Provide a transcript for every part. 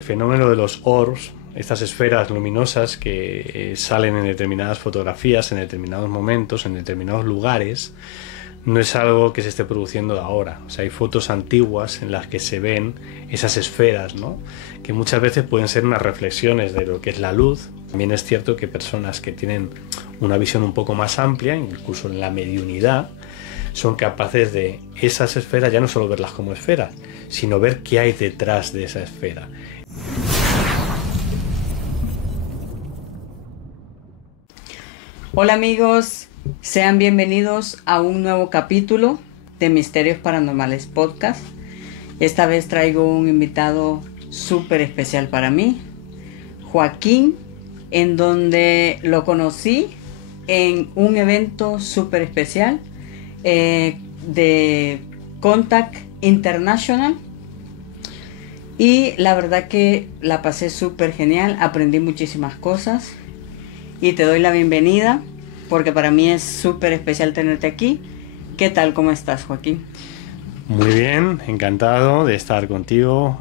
El fenómeno de los orbs, estas esferas luminosas que salen en determinadas fotografías, en determinados momentos, en determinados lugares, no es algo que se esté produciendo ahora. O sea, hay fotos antiguas en las que se ven esas esferas, ¿no? Que muchas veces pueden ser unas reflexiones de lo que es la luz. También es cierto que personas que tienen una visión un poco más amplia, incluso en la mediunidad, son capaces de esas esferas ya no solo verlas como esferas, sino ver qué hay detrás de esa esfera. Hola amigos, sean bienvenidos a un nuevo capítulo de Misterios Paranormales Podcast. Esta vez traigo un invitado súper especial para mí, Joaquín, en donde lo conocí en un evento súper especial de Contact International. Y la verdad que la pasé súper genial, aprendí muchísimas cosas. Y te doy la bienvenida, porque para mí es súper especial tenerte aquí. ¿Qué tal? ¿Cómo estás, Joaquín? Muy bien, encantado de estar contigo,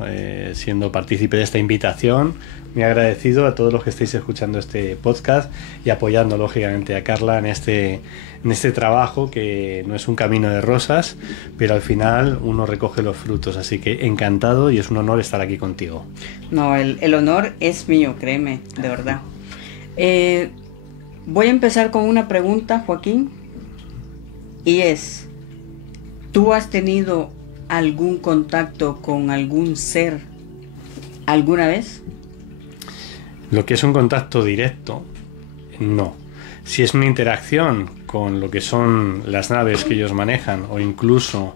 siendo partícipe de esta invitación. Muy agradecido a todos los que estéis escuchando este podcast y apoyando, lógicamente, a Carla en este trabajo, que no es un camino de rosas, pero al final uno recoge los frutos. Así que encantado y es un honor estar aquí contigo. No, el honor es mío, créeme, de verdad. Voy a empezar con una pregunta, Joaquín, y es: ¿tú has tenido algún contacto con algún ser alguna vez? Lo que es un contacto directo, no. Si es una interacción con lo que son las naves que ellos manejan, o incluso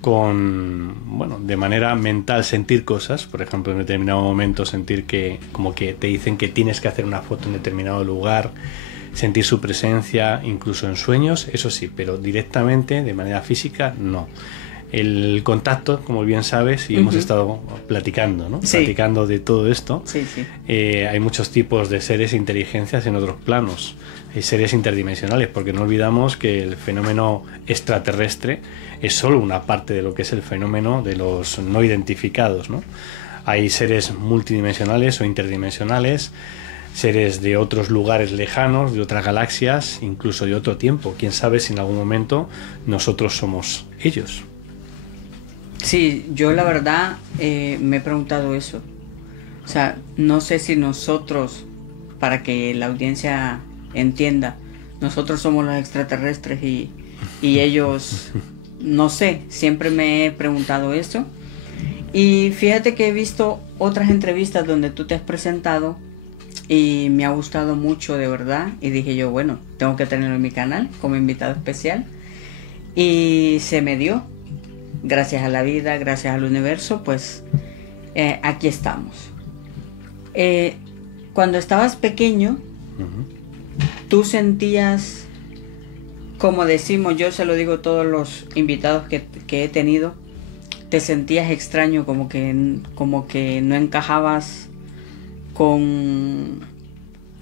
con, bueno, de manera mental sentir cosas, por ejemplo, en determinado momento sentir que, como que te dicen que tienes que hacer una foto en determinado lugar, sentir su presencia, incluso en sueños, eso sí, pero directamente, de manera física, no. El contacto, como bien sabes, y hemos estado platicando, ¿no? Sí. Platicando de todo esto. Sí, sí. Hay muchos tipos de seres e inteligencias en otros planos. Hay seres interdimensionales, porque no olvidamos que el fenómeno extraterrestre es solo una parte de lo que es el fenómeno de los no identificados, ¿no? Hay seres multidimensionales o interdimensionales, seres de otros lugares lejanos, de otras galaxias, incluso de otro tiempo. Quién sabe si en algún momento nosotros somos ellos. Sí, yo la verdad me he preguntado eso. O sea, no sé si nosotros, para que la audiencia entienda, nosotros somos los extraterrestres y ellos, no sé, siempre me he preguntado eso. Y fíjate que he visto otras entrevistas donde tú te has presentado y me ha gustado mucho, de verdad, y dije yo, bueno, tengo que tenerlo en mi canal como invitado especial, y se me dio, gracias a la vida, gracias al universo, pues aquí estamos. Cuando estabas pequeño, tú sentías, como decimos, yo se lo digo a todos los invitados que he tenido, te sentías extraño, como que no encajabas con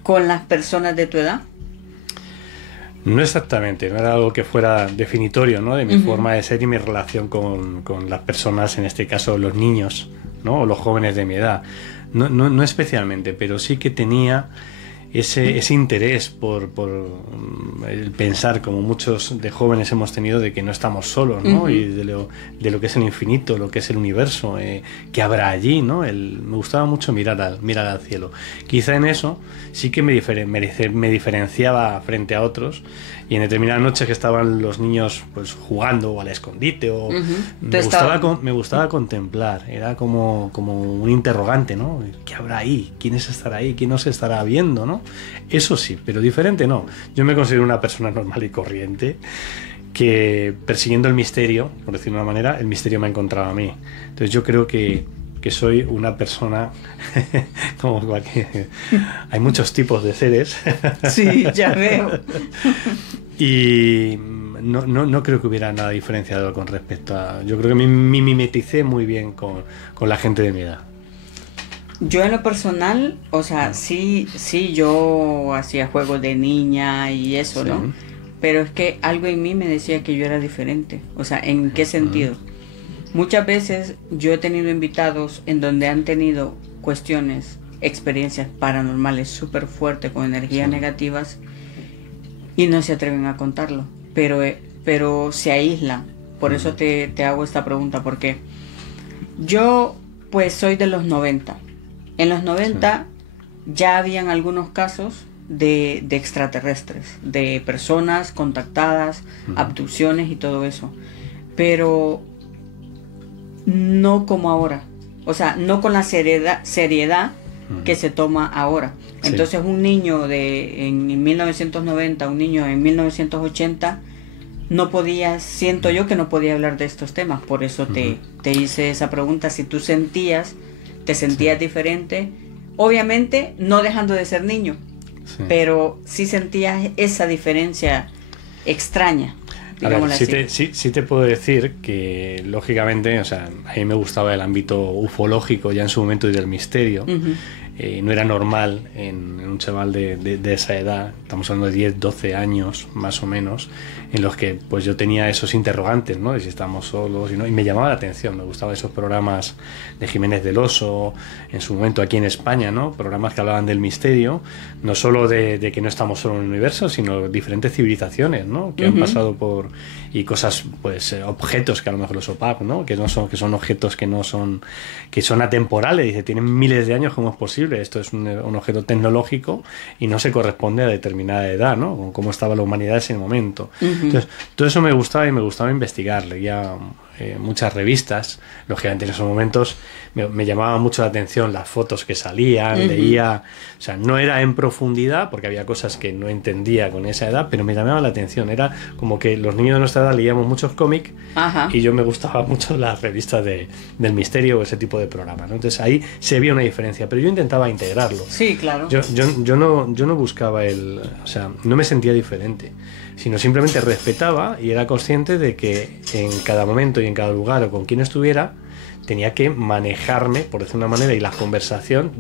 las personas de tu edad. No exactamente, no era algo que fuera definitorio, ¿no? De mi forma de ser y mi relación con las personas, en este caso los niños, ¿no? O los jóvenes de mi edad. No especialmente, pero sí que tenía ese interés por el pensar, como muchos de jóvenes hemos tenido, de que no estamos solos, ¿no? Y de lo que es el infinito, lo que es el universo, que habrá allí, ¿no? Me gustaba mucho mirar al cielo. Quizá en eso sí que me diferenciaba frente a otros, y en determinadas noches que estaban los niños pues jugando o al escondite, o me gustaba contemplar, era como un interrogante, ¿no? ¿Qué habrá ahí? ¿Quién estará ahí? ¿Quién nos estará viendo, no? Eso sí, pero diferente no. Yo me considero una persona normal y corriente, que persiguiendo el misterio, por decirlo de una manera, el misterio me ha encontrado a mí. Entonces yo creo que soy una persona como cualquier... Hay muchos tipos de seres. Sí, ya veo. Y no creo que hubiera nada diferenciado con respecto a... Yo creo que me mimeticé muy bien con la gente de mi edad. Yo en lo personal, o sea, sí, yo hacía juegos de niña y eso, sí, ¿no? Pero es que algo en mí me decía que yo era diferente. O sea, ¿en qué sentido? Muchas veces yo he tenido invitados en donde han tenido cuestiones, experiencias paranormales súper fuertes con energías negativas y no se atreven a contarlo, pero se aíslan. Por eso te hago esta pregunta, porque yo pues soy de los 90. En los 90 ya habían algunos casos de extraterrestres, de personas contactadas, abducciones y todo eso, pero no como ahora, o sea, no con la seriedad que se toma ahora. Entonces un niño en 1990, un niño en 1980 no podía, siento yo que no podía hablar de estos temas. Por eso te hice esa pregunta, si tú te sentías diferente, obviamente no dejando de ser niño, pero sí sentías esa diferencia extraña. A ver, sí te puedo decir que, lógicamente, o sea, a mí me gustaba el ámbito ufológico ya en su momento y del misterio. No era normal en un chaval de esa edad, estamos hablando de 10, 12 años más o menos, en los que pues yo tenía esos interrogantes, ¿no? De si estábamos solos y no, y me llamaba la atención, me gustaban esos programas de Jiménez del Oso, en su momento aquí en España, ¿no? Programas que hablaban del misterio, no solo de que no estamos solo en el universo, sino diferentes civilizaciones, ¿no? Que han pasado por, y cosas, pues objetos que a lo mejor los OPAP, ¿no? Que son objetos que son atemporales, dice, tienen miles de años, ¿cómo es posible? Esto es un objeto tecnológico y no se corresponde a determinada edad, ¿no? Con cómo estaba la humanidad en ese momento. Entonces, todo eso me gustaba y me gustaba investigar. Leía muchas revistas. Lógicamente, en esos momentos me llamaba mucho la atención las fotos que salían, leía. O sea, no era en profundidad, porque había cosas que no entendía con esa edad, pero me llamaba la atención. Era como que los niños de nuestra edad leíamos muchos cómics y yo me gustaba mucho las revistas del misterio o ese tipo de programas, ¿no? Entonces ahí se veía una diferencia, pero yo intentaba integrarlo. Sí, claro. Yo no buscaba o sea, no me sentía diferente, sino simplemente respetaba y era consciente de que en cada momento y en cada lugar o con quien estuviera tenía que manejarme, por decir una manera, y la conversación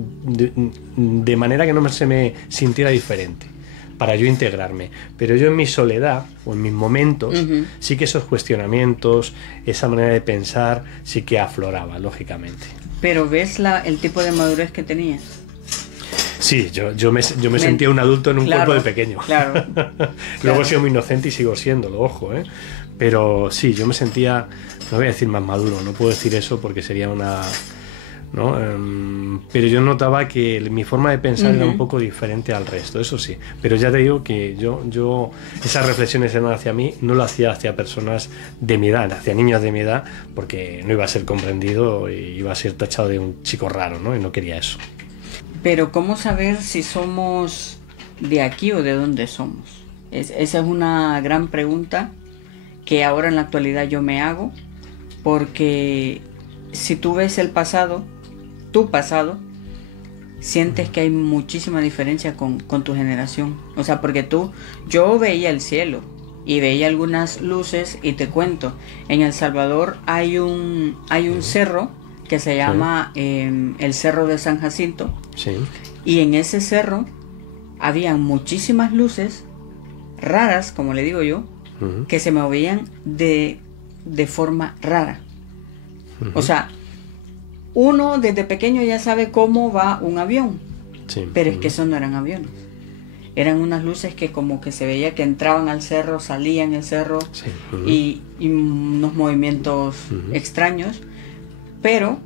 de manera que no se me sintiera diferente, para yo integrarme. Pero yo en mi soledad o en mis momentos sí que esos cuestionamientos, esa manera de pensar sí que afloraba, lógicamente. Pero ¿ves el tipo de madurez que tenías? Sí, yo me sentía un adulto en un cuerpo de pequeño. Claro. Luego he sido muy inocente y sigo siéndolo, ojo, ¿eh? Pero sí, yo me sentía, no voy a decir más maduro, no puedo decir eso porque sería ¿no? Pero yo notaba que mi forma de pensar era un poco diferente al resto, eso sí. Pero ya te digo que yo esas reflexiones eran hacia mí, no lo hacía hacia personas de mi edad, hacia niños de mi edad, porque no iba a ser comprendido y iba a ser tachado de un chico raro, ¿no? Y no quería eso. Pero ¿cómo saber si somos de aquí o de dónde somos? Esa es una gran pregunta que ahora en la actualidad yo me hago, porque si tú ves el pasado, tu pasado, sientes que hay muchísima diferencia con tu generación. O sea, porque yo veía el cielo y veía algunas luces y te cuento, en El Salvador hay un cerro que se llama el Cerro de San Jacinto. Sí. Y en ese cerro había muchísimas luces raras, como le digo yo, que se movían de forma rara. O sea, uno desde pequeño ya sabe cómo va un avión, pero es que esos no eran aviones. Eran unas luces que como que se veía que entraban al cerro, salían del cerro, y unos movimientos extraños. Pero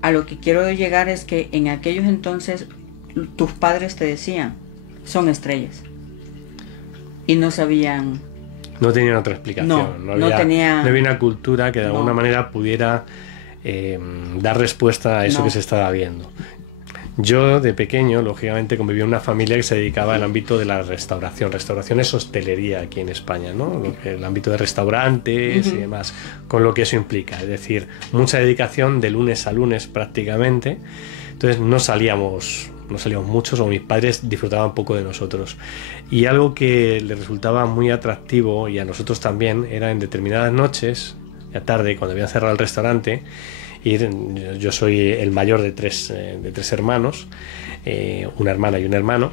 a lo que quiero llegar es que en aquellos entonces tus padres te decían, son estrellas. Y no sabían... No tenían otra explicación. No había una cultura que de alguna manera pudiera dar respuesta a eso que se estaba viendo. Yo de pequeño, lógicamente, conviví en una familia que se dedicaba al ámbito de la restauración. Restauración es hostelería aquí en España, ¿no? El ámbito de restaurantes y demás, con lo que eso implica. Es decir, mucha dedicación de lunes a lunes prácticamente. Entonces no salíamos muchos, o mis padres disfrutaban poco de nosotros. Y algo que les resultaba muy atractivo, y a nosotros también, era en determinadas noches, ya tarde, cuando habían cerrado el restaurante, yo soy el mayor de tres hermanos, una hermana y un hermano.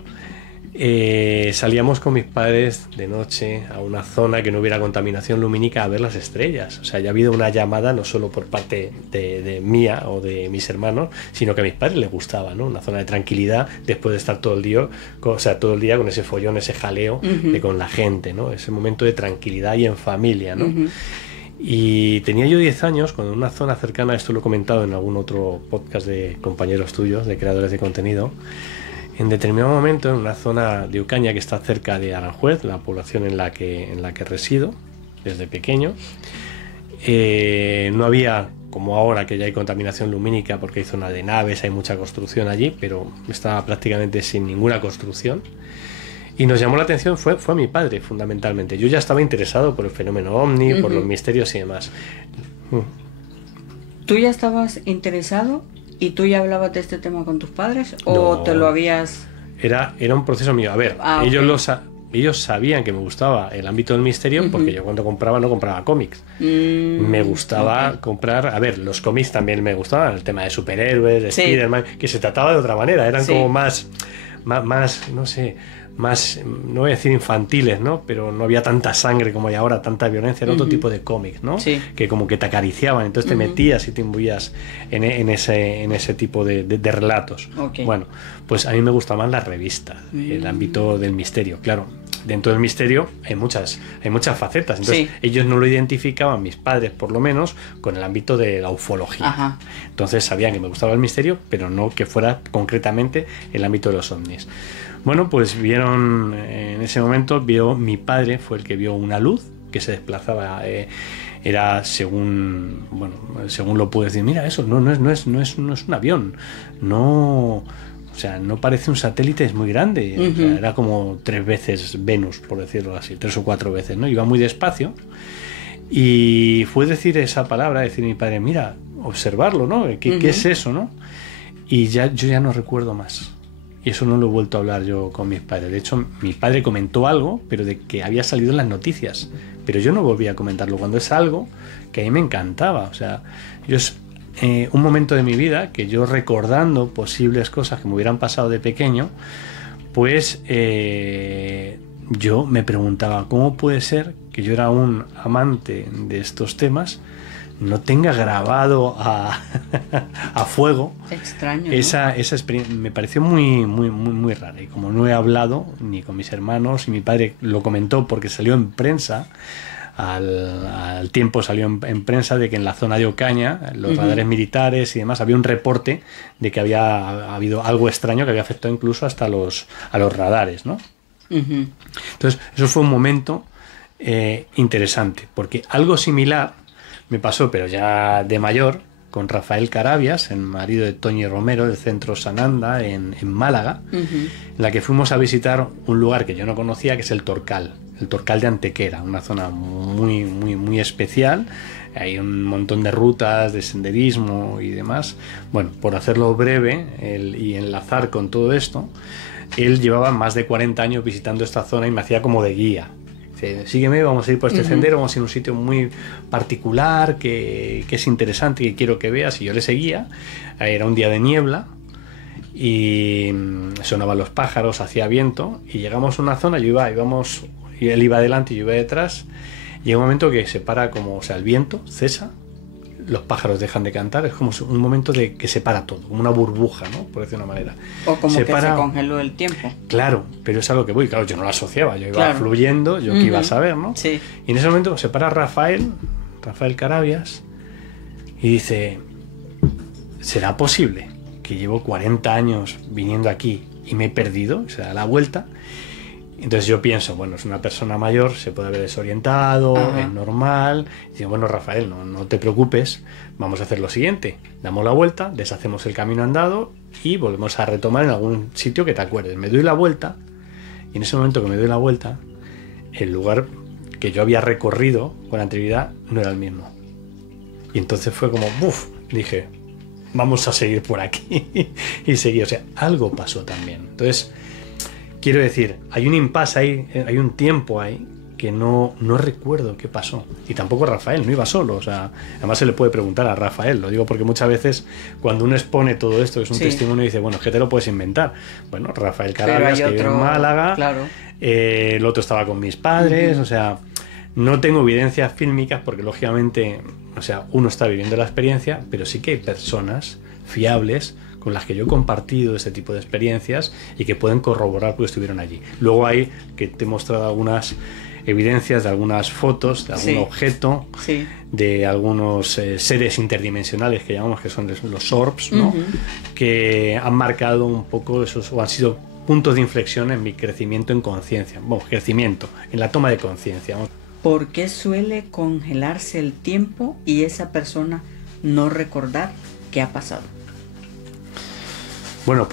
salíamos con mis padres de noche a una zona que no hubiera contaminación lumínica a ver las estrellas. O sea, ya ha habido una llamada no solo por parte de mía o de mis hermanos, sino que a mis padres les gustaba, ¿no? Una zona de tranquilidad después de estar todo el día, todo el día con ese follón, ese jaleo con la gente, ¿no? Ese momento de tranquilidad y en familia, ¿no? Y tenía yo 10 años cuando en una zona cercana, esto lo he comentado en algún otro podcast de compañeros tuyos, de creadores de contenido. En determinado momento, en una zona de Ocaña que está cerca de Aranjuez, la población en la que resido desde pequeño, no había, como ahora que ya hay contaminación lumínica porque hay zona de naves, hay mucha construcción allí, pero estaba prácticamente sin ninguna construcción. Y nos llamó la atención, fue a mi padre fundamentalmente. Yo ya estaba interesado por el fenómeno ovni, por los misterios y demás. ¿Tú ya estabas interesado? ¿Y tú ya hablabas de este tema con tus padres? ¿O No, te lo habías...? Era un proceso mío. A ver, ellos sabían que me gustaba el ámbito del misterio porque yo cuando compraba no compraba cómics. Me gustaba comprar... A ver, los cómics también me gustaban. El tema de superhéroes, de Spider-Man, que se trataba de otra manera. Eran como más, no sé... más, no voy a decir infantiles, ¿no? Pero no había tanta sangre como hay ahora, tanta violencia, era otro tipo de cómics, ¿no? Sí. Que como que te acariciaban, entonces te metías y te imbuías en ese tipo de relatos. Okay. Bueno, pues a mí me gusta más la revista, el ámbito del misterio, claro. Dentro del misterio hay muchas facetas, entonces ellos no lo identificaban, mis padres por lo menos, con el ámbito de la ufología. Ajá. Entonces sabían que me gustaba el misterio, pero no que fuera concretamente el ámbito de los ovnis. Bueno, pues vieron, en ese momento mi padre fue el que vio una luz que se desplazaba, era según lo puedo decir, mira, eso no es un avión, no, o sea, no parece un satélite, es muy grande, o sea, era como 3 veces Venus, por decirlo así, 3 o 4 veces, ¿no? Iba muy despacio y fue decir esa palabra, decir mi padre, mira, observarlo, ¿no? ¿Qué es eso, no? Y yo ya no recuerdo más. Y eso no lo he vuelto a hablar yo con mis padres. De hecho, mi padre comentó algo, pero de que había salido en las noticias. Pero yo no volví a comentarlo cuando es algo que a mí me encantaba. O sea, es un momento de mi vida que yo recordando posibles cosas que me hubieran pasado de pequeño, pues yo me preguntaba, ¿cómo puede ser que yo era un amante de estos temas no tenga grabado a fuego? Extraño, ¿no? Esa experiencia me pareció muy rara, y como no he hablado ni con mis hermanos, y mi padre lo comentó porque salió en prensa, al tiempo salió en prensa de que en la zona de Ocaña, los radares militares y demás, había un reporte de que había habido algo extraño que había afectado incluso hasta a los radares, ¿no? Entonces eso fue un momento interesante, porque algo similar me pasó, pero ya de mayor, con Rafael Carabias, el marido de Toñi Romero, del Centro Sananda, en Málaga, en la que fuimos a visitar un lugar que yo no conocía, que es el Torcal de Antequera, una zona muy especial. Hay un montón de rutas de senderismo y demás. Bueno, por hacerlo breve y enlazar con todo esto, él llevaba más de 40 años visitando esta zona y me hacía como de guía. Sígueme, vamos a ir por este sendero, vamos a ir a un sitio muy particular que es interesante, que quiero que veas, y yo le seguía. Era un día de niebla y sonaban los pájaros, hacía viento, y llegamos a una zona, y él iba adelante y yo iba detrás. Llega un momento que se para, como, o sea, el viento cesa, los pájaros dejan de cantar, es como un momento de que se para todo, como una burbuja, ¿no? Por decir de una manera. O como se congeló el tiempo. Claro, pero es a lo que voy, claro, yo no lo asociaba, yo iba fluyendo, yo que iba a saber, ¿no? Sí. Y en ese momento se para Rafael Carabias, y dice, ¿será posible que llevo 40 años viniendo aquí y me he perdido? Se da la vuelta. Entonces yo pienso, bueno, es una persona mayor, se puede haber desorientado, es normal. Y digo, bueno, Rafael, no te preocupes, vamos a hacer lo siguiente. Damos la vuelta, deshacemos el camino andado y volvemos a retomar en algún sitio que te acuerdes. Me doy la vuelta, y en ese momento que me doy la vuelta, el lugar que yo había recorrido con anterioridad no era el mismo. Y entonces fue como, ¡buf! Dije, vamos a seguir por aquí. Y seguí, o sea, algo pasó también. Entonces, quiero decir, hay un impasse ahí, hay un tiempo ahí que no recuerdo qué pasó. Y tampoco Rafael, no iba solo. O sea, además se le puede preguntar a Rafael. Lo digo porque muchas veces cuando uno expone todo esto, es un testimonio, y dice, bueno, es que te lo puedes inventar. Bueno, Rafael Carabias, que vive en Málaga, claro. El otro estaba con mis padres, o sea, no tengo evidencias fílmicas porque lógicamente, o sea, uno está viviendo la experiencia, pero sí que hay personas fiables con las que yo he compartido este tipo de experiencias y que pueden corroborar porque estuvieron allí. Luego hay, que te he mostrado algunas evidencias de algunas fotos, de algún objeto, de algunos seres interdimensionales que llamamos, que son los orbs, ¿no? Que han marcado un poco esos, o han sido puntos de inflexión en mi crecimiento en conciencia, bueno, crecimiento, en la toma de conciencia. ¿Por qué suele congelarse el tiempo y esa persona no recordar qué ha pasado? Bueno,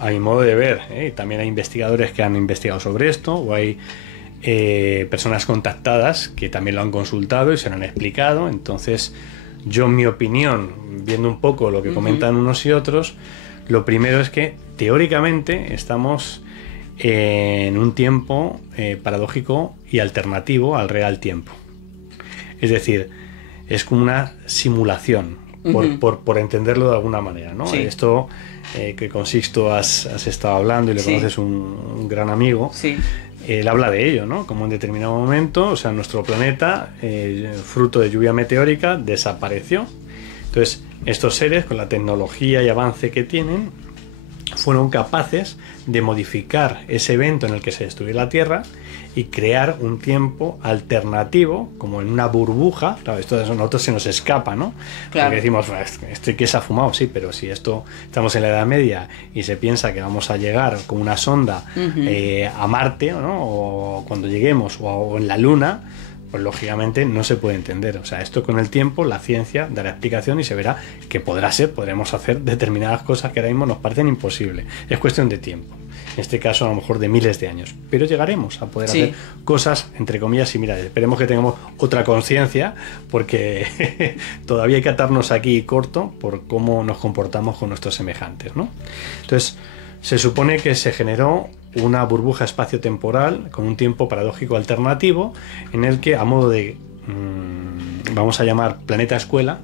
a mi modo de ver, también hay investigadores que han investigado sobre esto, o hay personas contactadas que también lo han consultado y se lo han explicado. Entonces, yo, en mi opinión, viendo un poco lo que comentan unos y otros, lo primero es que teóricamente estamos en un tiempo paradójico y alternativo al real tiempo. Es decir, es como una simulación, por entenderlo de alguna manera, ¿no? Esto que con Sixto has estado hablando y le conoces, un gran amigo. Él habla de ello, ¿no? Como en determinado momento, o sea, nuestro planeta, fruto de lluvia meteórica, desapareció. Entonces, estos seres, con la tecnología y avance que tienen, fueron capaces de modificar ese evento en el que se destruyó la Tierra y crear un tiempo alternativo, como en una burbuja. Claro, esto a nosotros se nos escapa, ¿no? Claro. Porque decimos, ¿esto qué se ha fumado? Sí, pero si esto, estamos en la Edad Media y se piensa que vamos a llegar con una sonda a Marte, ¿no? O cuando lleguemos, o en la Luna, pues lógicamente no se puede entender. O sea, esto con el tiempo, la ciencia dará explicación y se verá que podremos hacer determinadas cosas que ahora mismo nos parecen imposibles. Es cuestión de tiempo. En este caso, a lo mejor de miles de años. Pero llegaremos a poder hacer cosas, entre comillas, similares. Esperemos que tengamos otra conciencia, porque todavía hay que atarnos aquí corto por cómo nos comportamos con nuestros semejantes, ¿no? Entonces, se supone que se generó una burbuja espacio-temporal con un tiempo paradójico alternativo en el que, a modo de, vamos a llamar planeta escuela,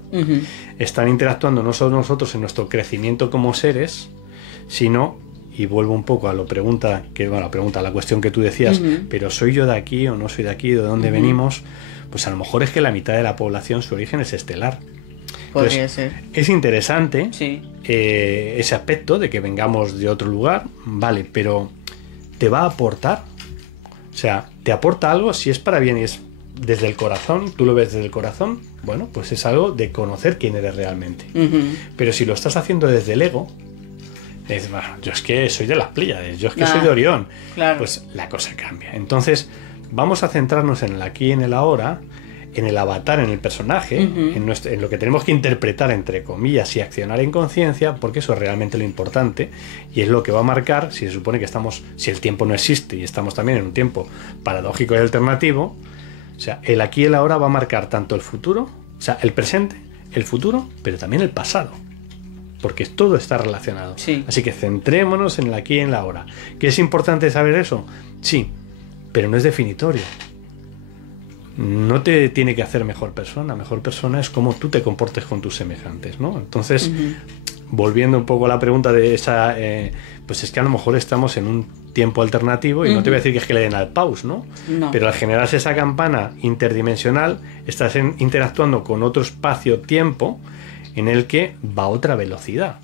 están interactuando no solo nosotros en nuestro crecimiento como seres, sino, y vuelvo un poco a la cuestión que tú decías, pero ¿soy yo de aquí o no soy de aquí? ¿De dónde venimos? Pues a lo mejor es que la mitad de la población, su origen es estelar. Podría ser. Es interesante ese aspecto de que vengamos de otro lugar, vale, pero ¿te va a aportar? O sea, ¿te aporta algo? Si es para bien y es desde el corazón, tú lo ves desde el corazón, bueno, pues es algo de conocer quién eres realmente. Pero si lo estás haciendo desde el ego, es, bueno, yo es que soy de las Pléyades, yo es que soy de Orión, pues la cosa cambia. Entonces, vamos a centrarnos en el aquí y en el ahora, en el avatar, en el personaje, en lo que tenemos que interpretar, entre comillas, y accionar en conciencia, porque eso es realmente lo importante y es lo que va a marcar si se supone que estamos, si el tiempo no existe y estamos también en un tiempo paradójico y alternativo. O sea, el aquí y el ahora va a marcar tanto el futuro, o sea, el presente, el futuro, pero también el pasado, porque todo está relacionado. Así que centrémonos en el aquí y en la ahora. ¿Que es importante saber eso? Sí, pero no es definitorio. No te tiene que hacer mejor persona. Mejor persona es cómo tú te comportes con tus semejantes, ¿no? Entonces, volviendo un poco a la pregunta de esa, pues es que a lo mejor estamos en un tiempo alternativo y no te voy a decir que es que le den al pause, ¿no? Pero al generarse esa campana interdimensional, estás interactuando con otro espacio-tiempo en el que va a otra velocidad.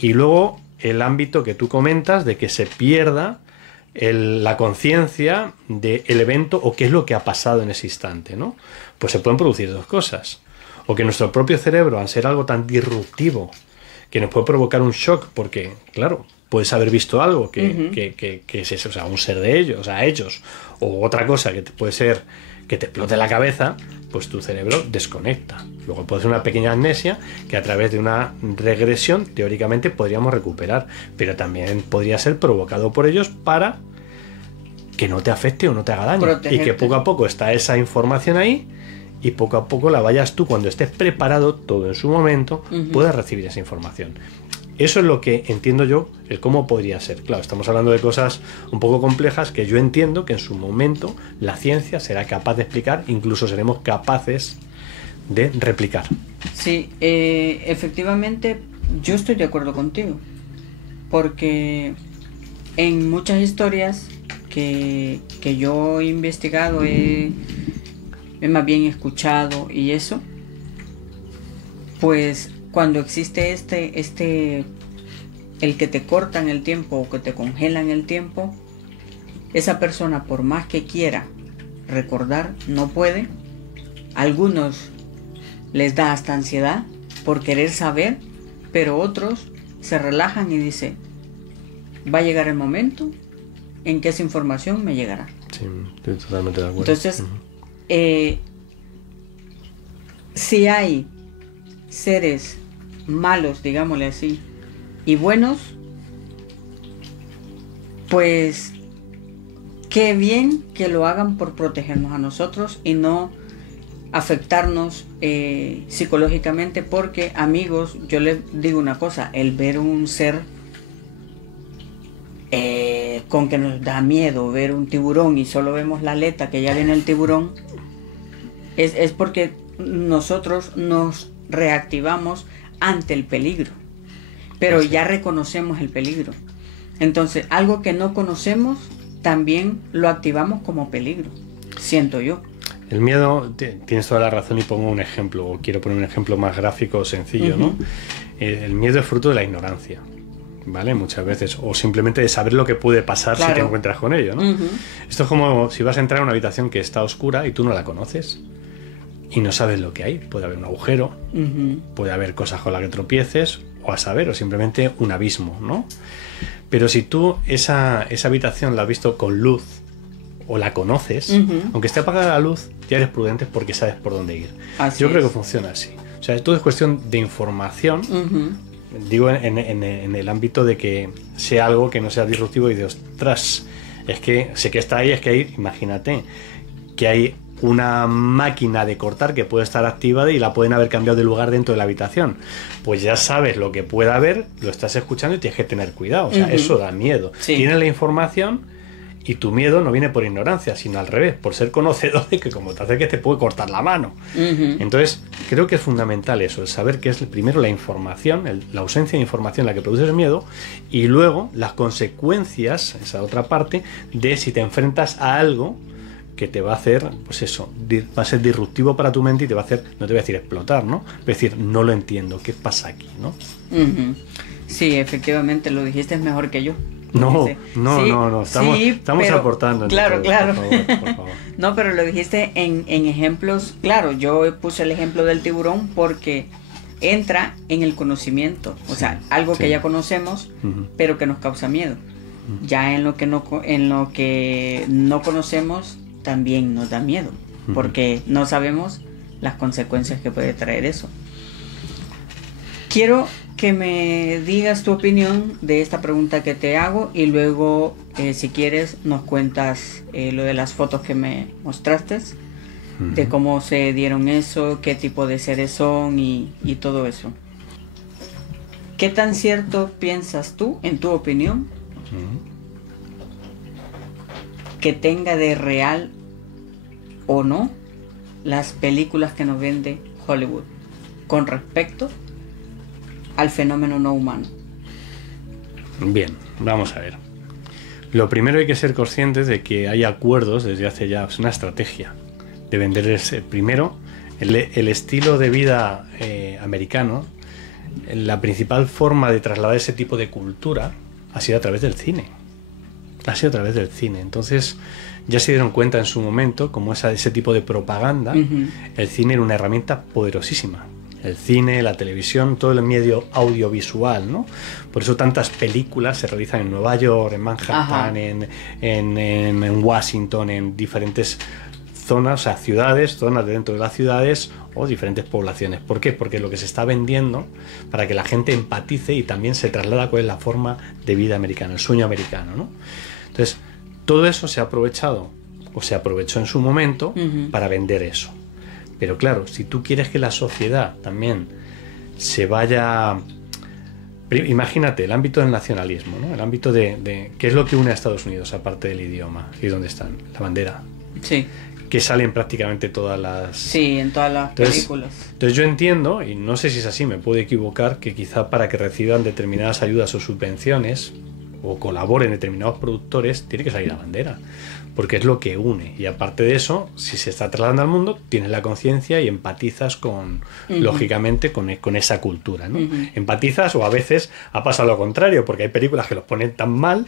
Y luego el ámbito que tú comentas de que se pierda la conciencia del evento o qué es lo que ha pasado en ese instante, ¿no? Pues se pueden producir dos cosas. O que nuestro propio cerebro, al ser algo tan disruptivo, que nos puede provocar un shock, porque, claro, puedes haber visto algo que es eso, o sea, un ser de ellos, o sea, ellos, o otra cosa que puede ser que te explote la cabeza, pues tu cerebro desconecta. Luego puede ser una pequeña amnesia que a través de una regresión teóricamente podríamos recuperar, pero también podría ser provocado por ellos para que no te afecte o no te haga daño. Protegerte. Y que poco a poco está esa información ahí y poco a poco la vayas tú, cuando estés preparado todo en su momento, puedas recibir esa información. Eso es lo que entiendo yo, el cómo podría ser. Claro, estamos hablando de cosas un poco complejas que yo entiendo que en su momento la ciencia será capaz de explicar, incluso seremos capaces de replicar. Sí, efectivamente, yo estoy de acuerdo contigo, porque en muchas historias que yo he investigado, he más bien escuchado y eso, pues cuando existe el que te cortan el tiempo o que te congelan el tiempo, esa persona, por más que quiera recordar, no puede. Algunos les da hasta ansiedad por querer saber, pero otros se relajan y dicen, va a llegar el momento en que esa información me llegará. Sí, estoy totalmente de acuerdo. Entonces, si hay seres malos, digámosle así, y buenos, pues qué bien que lo hagan por protegernos a nosotros y no afectarnos psicológicamente, porque, amigos, yo les digo una cosa, el ver un ser con que nos da miedo, ver un tiburón y solo vemos la aleta que ya viene el tiburón, es porque nosotros nos reactivamos ante el peligro, pero ya reconocemos el peligro. Entonces, algo que no conocemos también lo activamos como peligro, siento yo. El miedo, tienes toda la razón, y pongo un ejemplo, o quiero poner un ejemplo más gráfico o sencillo, ¿no? El miedo es fruto de la ignorancia, ¿vale? Muchas veces, o simplemente de saber lo que puede pasar si te encuentras con ello, ¿no? Esto es como si vas a entrar a una habitación que está oscura y tú no la conoces y no sabes lo que hay. Puede haber un agujero, puede haber cosas con las que tropieces, o a saber, o simplemente un abismo, ¿no? Pero si tú esa habitación la has visto con luz, o la conoces, aunque esté apagada la luz, ya eres prudente porque sabes por dónde ir. Yo creo que funciona así. O sea, todo es cuestión de información, digo en el ámbito de que sea algo que no sea disruptivo y de, ostras, es que sé que está ahí, es que hay, imagínate, que hay una máquina de cortar que puede estar activada y la pueden haber cambiado de lugar dentro de la habitación. Pues ya sabes lo que puede haber, lo estás escuchando y tienes que tener cuidado. O sea, eso da miedo. Sí. Tienes la información y tu miedo no viene por ignorancia, sino al revés, por ser conocedor de que como te acerques te puede cortar la mano. Entonces, creo que es fundamental eso, el saber que es primero la información, la ausencia de información la que produce el miedo, y luego las consecuencias, esa otra parte, de si te enfrentas a algo que te va a hacer, pues eso, va a ser disruptivo para tu mente y te va a hacer, no te voy a decir explotar, ¿no? Es decir, no lo entiendo, ¿qué pasa aquí, no? Sí, efectivamente, lo dijiste mejor que yo. No, estamos pero, aportando. Claro. Por favor. No, pero lo dijiste en ejemplos, claro, yo puse el ejemplo del tiburón porque entra en el conocimiento, o sea, algo que ya conocemos, pero que nos causa miedo. Ya en lo que no conocemos también nos da miedo, porque no sabemos las consecuencias que puede traer eso. Quiero que me digas tu opinión de esta pregunta que te hago y luego, si quieres, nos cuentas lo de las fotos que me mostraste, de cómo se dieron eso, qué tipo de seres son y todo eso. ¿Qué tan cierto piensas tú, en tu opinión, que tenga de real o no las películas que nos vende Hollywood con respecto al fenómeno no humano? Bien, vamos a ver. Lo primero, hay que ser conscientes de que hay acuerdos desde hace ya, es una estrategia de vender primero el estilo de vida americano. La principal forma de trasladar ese tipo de cultura ha sido a través del cine. Entonces ya se dieron cuenta en su momento como ese tipo de propaganda, el cine era una herramienta poderosísima. El cine, la televisión, todo el medio audiovisual, ¿no? Por eso tantas películas se realizan en Nueva York, en Manhattan, en Washington, en diferentes zonas, o sea, ciudades, zonas de dentro de las ciudades o diferentes poblaciones. ¿Por qué? Porque lo que se está vendiendo para que la gente empatice y también se traslada cuál es la forma de vida americana, el sueño americano, ¿no? Entonces, todo eso se ha aprovechado o se aprovechó en su momento para vender eso. Pero claro, si tú quieres que la sociedad también se vaya Imagínate el ámbito del nacionalismo, ¿no? El ámbito de qué es lo que une a Estados Unidos, aparte del idioma. ¿Y dónde están? La bandera. Sí. Que sale en prácticamente todas las... Sí, en todas las películas. Entonces yo entiendo, y no sé si es así, me puedo equivocar, que quizá para que reciban determinadas ayudas o subvenciones o colaboren determinados productores, tiene que salir la bandera, porque es lo que une. Y aparte de eso, si se está trasladando al mundo, tienes la conciencia y empatizas con, lógicamente, con esa cultura, ¿no? Empatizas, o a veces ha pasado lo contrario, porque hay películas que los ponen tan mal,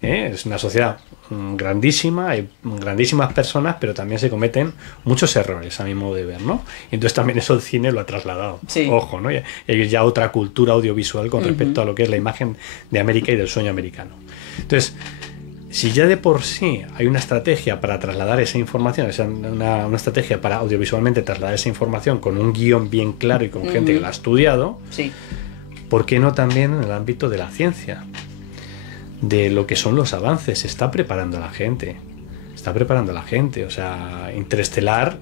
es una sociedad grandísima, hay grandísimas personas, pero también se cometen muchos errores a mi modo de ver, ¿no? Y entonces también eso el cine lo ha trasladado. Sí. Ojo, ¿no? Y hay ya otra cultura audiovisual con respecto a lo que es la imagen de América y del sueño americano. Entonces, si ya de por sí hay una estrategia para trasladar esa información, una estrategia para audiovisualmente trasladar esa información con un guión bien claro y con gente que la ha estudiado, sí. ¿Por qué no también en el ámbito de la ciencia? De lo que son los avances, se está preparando a la gente. O sea, Interestelar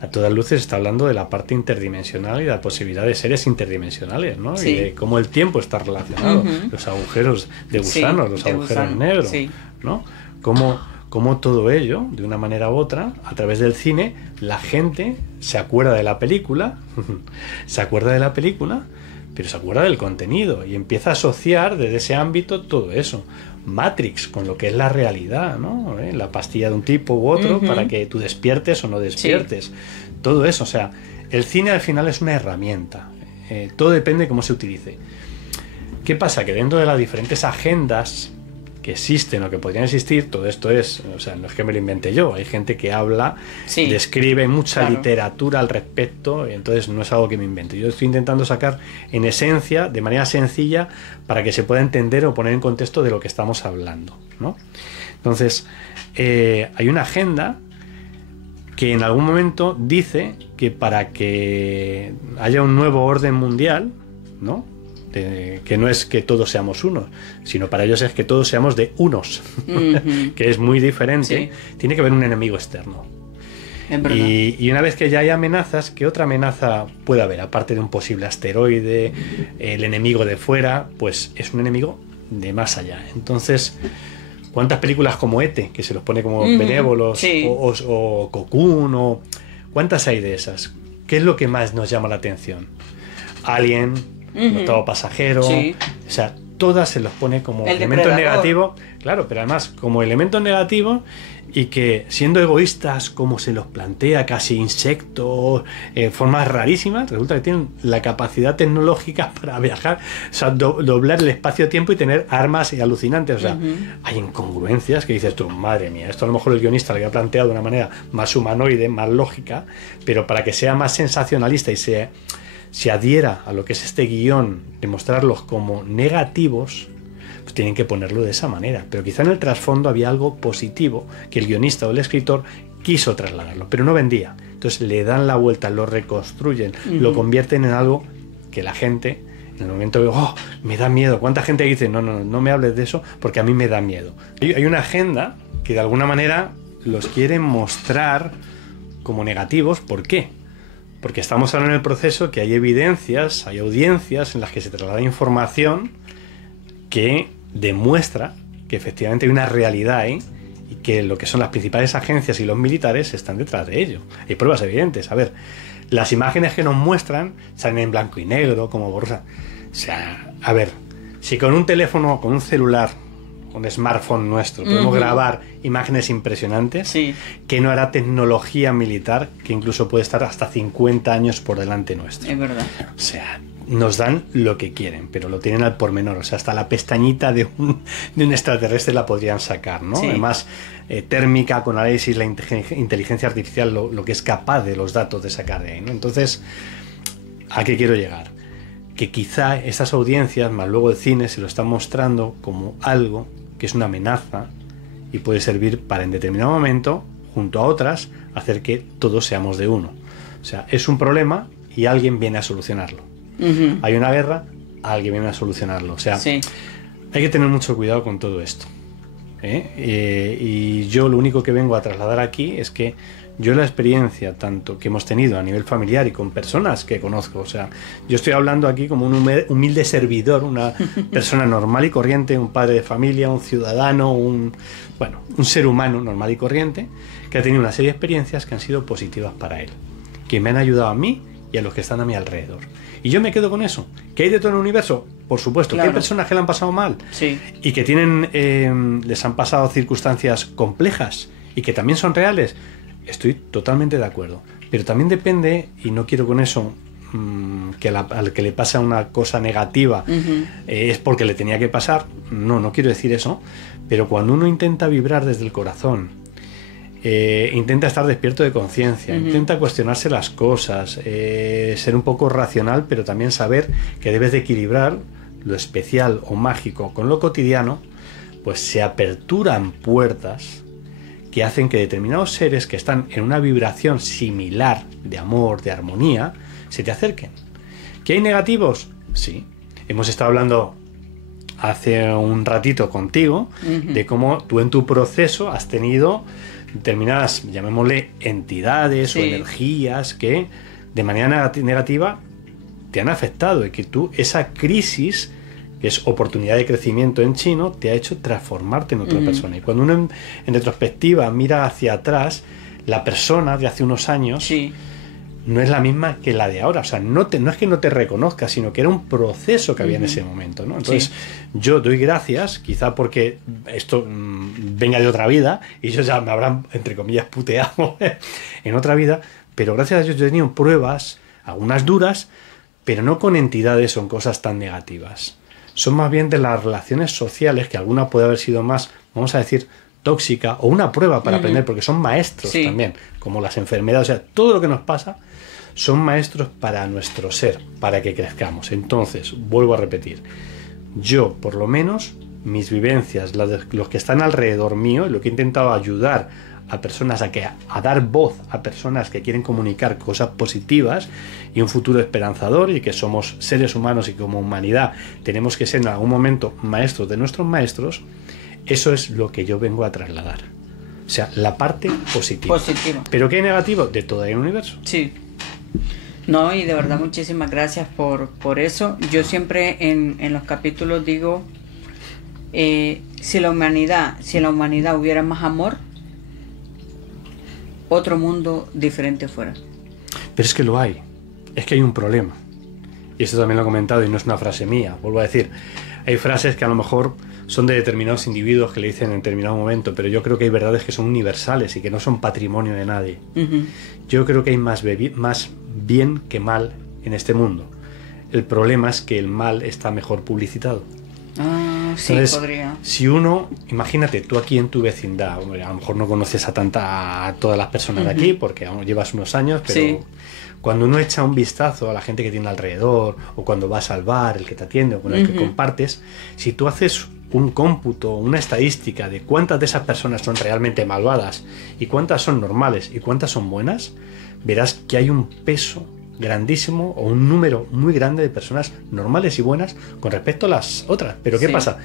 a todas luces está hablando de la parte interdimensional y de la posibilidad de seres interdimensionales, ¿no? Sí. Y de cómo el tiempo está relacionado, los agujeros de gusano, los agujeros negros, ¿no? Cómo todo ello, de una manera u otra, a través del cine, la gente se acuerda de la película, pero se acuerda del contenido y empieza a asociar desde ese ámbito todo eso. Matrix, con lo que es la realidad, ¿no? La pastilla de un tipo u otro para que tú despiertes o no despiertes. Sí. Todo eso, o sea, el cine al final es una herramienta. Todo depende de cómo se utilice. ¿Qué pasa? Que dentro de las diferentes agendas que existen o que podrían existir, todo esto es, o sea, no es que me lo invente yo, hay gente que habla, describe mucha literatura al respecto, y entonces no es algo que me invente. Yo estoy intentando sacar en esencia, de manera sencilla, para que se pueda entender o poner en contexto de lo que estamos hablando, ¿no? Entonces, hay una agenda que en algún momento dice que para que haya un nuevo orden mundial, ¿no? Que no es que todos seamos unos, sino para ellos es que todos seamos de que es muy diferente. Tiene que haber un enemigo externo. Y una vez que ya hay amenazas, ¿qué otra amenaza puede haber? Aparte de un posible asteroide, el enemigo de fuera, pues es un enemigo de más allá. Entonces, ¿cuántas películas como ET, que se los pone como benévolos, o Cocoon, cuántas hay de esas? ¿Qué es lo que más nos llama la atención? Alien, el octavo pasajero, o sea, todas se los pone como elementos negativos, claro, pero además como elementos negativos, y que siendo egoístas como se los plantea, casi insectos, formas rarísimas, resulta que tienen la capacidad tecnológica para viajar, o sea, doblar el espacio-tiempo y tener armas alucinantes. O sea, hay incongruencias que dices tú, madre mía, esto a lo mejor el guionista lo había planteado de una manera más humanoide, más lógica, pero para que sea más sensacionalista y se adhiera a lo que es este guión de mostrarlos como negativos, pues tienen que ponerlo de esa manera. Pero quizá en el trasfondo había algo positivo que el guionista o el escritor quiso trasladarlo, pero no vendía. Entonces le dan la vuelta, lo reconstruyen, lo convierten en algo que la gente, en el momento de, oh, me da miedo. ¿Cuánta gente dice, no me hables de eso porque a mí me da miedo? Hay una agenda que de alguna manera los quieren mostrar como negativos. ¿Por qué? Porque estamos ahora en el proceso que hay evidencias, hay audiencias en las que se traslada información que demuestra que efectivamente hay una realidad ahí y que lo que son las principales agencias y los militares están detrás de ello. Hay pruebas evidentes. A ver, las imágenes que nos muestran salen en blanco y negro, como borrosas. O sea, a ver, si con un teléfono, con un celular, un smartphone nuestro, podemos grabar imágenes impresionantes, que no hará tecnología militar que incluso puede estar hasta 50 años por delante nuestro. Es verdad. O sea, nos dan lo que quieren, pero lo tienen al pormenor. O sea, hasta la pestañita de un extraterrestre la podrían sacar, ¿no? Además, térmica, con análisis, la inteligencia artificial, lo que es capaz de los datos de sacar de ahí, ¿no? Entonces, ¿a qué quiero llegar? Que quizá estas audiencias, más luego el cine, se lo están mostrando como algo que es una amenaza y puede servir para en determinado momento, junto a otras, hacer que todos seamos de uno. O sea, es un problema y alguien viene a solucionarlo. Hay una guerra, alguien viene a solucionarlo. O sea, hay que tener mucho cuidado con todo esto. Y yo lo único que vengo a trasladar aquí es que Yo la experiencia tanto que hemos tenido a nivel familiar y con personas que conozco, o sea, yo estoy hablando aquí como un humilde servidor, una persona normal y corriente, un padre de familia, un ciudadano, un ser humano normal y corriente, que ha tenido una serie de experiencias que han sido positivas para él, que me han ayudado a mí y a los que están a mi alrededor. Y yo me quedo con eso. ¿Qué hay de todo el universo? Por supuesto, claro. que hay personas que le han pasado mal, sí, y que les han pasado circunstancias complejas y que también son reales. Estoy totalmente de acuerdo. Pero también depende, y no quiero con eso que al que le pasa una cosa negativa es porque le tenía que pasar. No quiero decir eso. Pero cuando uno intenta vibrar desde el corazón, intenta estar despierto de conciencia, intenta cuestionarse las cosas, ser un poco racional, pero también saber que debes de equilibrar lo especial o mágico con lo cotidiano, pues se aperturan puertas que hacen que determinados seres que están en una vibración similar de amor, de armonía, se te acerquen. ¿Que hay negativos? Sí. Hemos estado hablando hace un ratito contigo de cómo tú en tu proceso has tenido determinadas, llamémosle, entidades o energías que de manera negativa te han afectado y que tú, esa crisis, que es oportunidad de crecimiento en chino, te ha hecho transformarte en otra persona. Y cuando uno en retrospectiva mira hacia atrás, la persona de hace unos años no es la misma que la de ahora. O sea, no es que no te reconozca, sino que era un proceso que había en ese momento, ¿no? Entonces, yo doy gracias, quizá porque esto venga de otra vida, y ellos ya me habrán, entre comillas, puteado en otra vida, pero gracias a Dios yo he tenido pruebas, algunas duras, pero no con entidades o con cosas tan negativas. Son más bien de las relaciones sociales, que alguna puede haber sido más, vamos a decir, tóxica, o una prueba para aprender, porque son maestros también, como las enfermedades. O sea, todo lo que nos pasa son maestros para nuestro ser, para que crezcamos. Entonces, vuelvo a repetir, yo, por lo menos, mis vivencias, las de los que están alrededor mío, lo que he intentado ayudar a personas a dar voz a personas que quieren comunicar cosas positivas y un futuro esperanzador, y que somos seres humanos y como humanidad tenemos que ser en algún momento maestros de nuestros maestros. Eso es lo que yo vengo a trasladar, o sea, la parte positiva. ¿Pero qué hay negativo? De todo el universo. Sí. No, y de verdad muchísimas gracias por eso. Yo siempre en los capítulos digo, si la humanidad hubiera más amor, otro mundo diferente fuera. Pero es que lo hay, es que hay un problema, y esto también lo he comentado y no es una frase mía, vuelvo a decir, hay frases que a lo mejor son de determinados individuos que le dicen en determinado momento, pero yo creo que hay verdades que son universales y que no son patrimonio de nadie. Yo creo que hay más bien que mal en este mundo. El problema es que el mal está mejor publicitado. Entonces, podría. Si uno, imagínate, tú aquí en tu vecindad, hombre, a lo mejor no conoces a todas las personas de aquí, porque aún llevas unos años, pero cuando uno echa un vistazo a la gente que tiene alrededor, o cuando vas al bar, el que te atiende o con el que compartes, si tú haces un cómputo, una estadística de cuántas de esas personas son realmente malvadas y cuántas son normales y cuántas son buenas, verás que hay un peso grandísimo o un número muy grande de personas normales y buenas con respecto a las otras. Pero ¿qué pasa?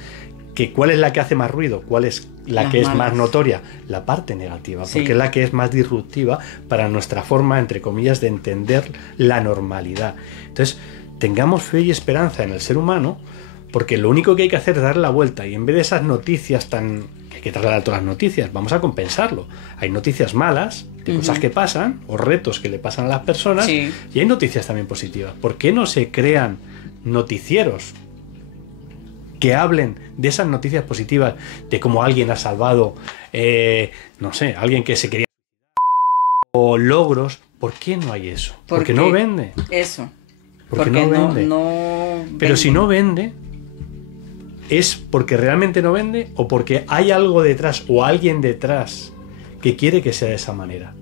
Que ¿cuál es la que hace más ruido? ¿Cuál es la que es más notoria? La parte negativa, porque es la que es más disruptiva para nuestra forma, entre comillas, de entender la normalidad. Entonces, tengamos fe y esperanza en el ser humano, porque lo único que hay que hacer es darle la vuelta, y en vez de esas noticias tan... hay que trasladar todas las noticias, vamos a compensarlo. Hay noticias malas, de cosas que pasan, o retos que le pasan a las personas, y hay noticias también positivas. ¿Por qué no se crean noticieros que hablen de esas noticias positivas, de cómo alguien ha salvado, no sé, alguien que se quería, o logros? ¿Por qué no hay eso? Porque no vende. Eso. Porque no vende. Pero si no vende, ¿es porque realmente no vende o porque hay algo detrás o alguien detrás que quiere que sea de esa manera?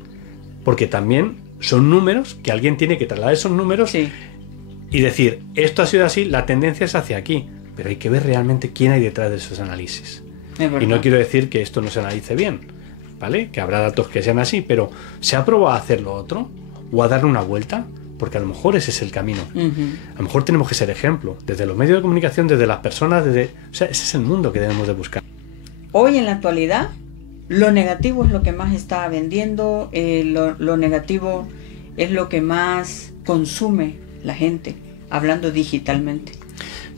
Porque también son números que alguien tiene que trasladar esos números y decir, esto ha sido así, la tendencia es hacia aquí, pero hay que ver realmente quién hay detrás de esos análisis. Y no quiero decir que esto no se analice bien, ¿vale? Que habrá datos que sean así, pero ¿se ha probado a hacer lo otro? ¿O a darle una vuelta? Porque a lo mejor ese es el camino. A lo mejor tenemos que ser ejemplo, desde los medios de comunicación, desde las personas, o sea, ese es el mundo que debemos de buscar. Hoy en la actualidad, lo negativo es lo que más está vendiendo, lo negativo es lo que más consume la gente, hablando digitalmente.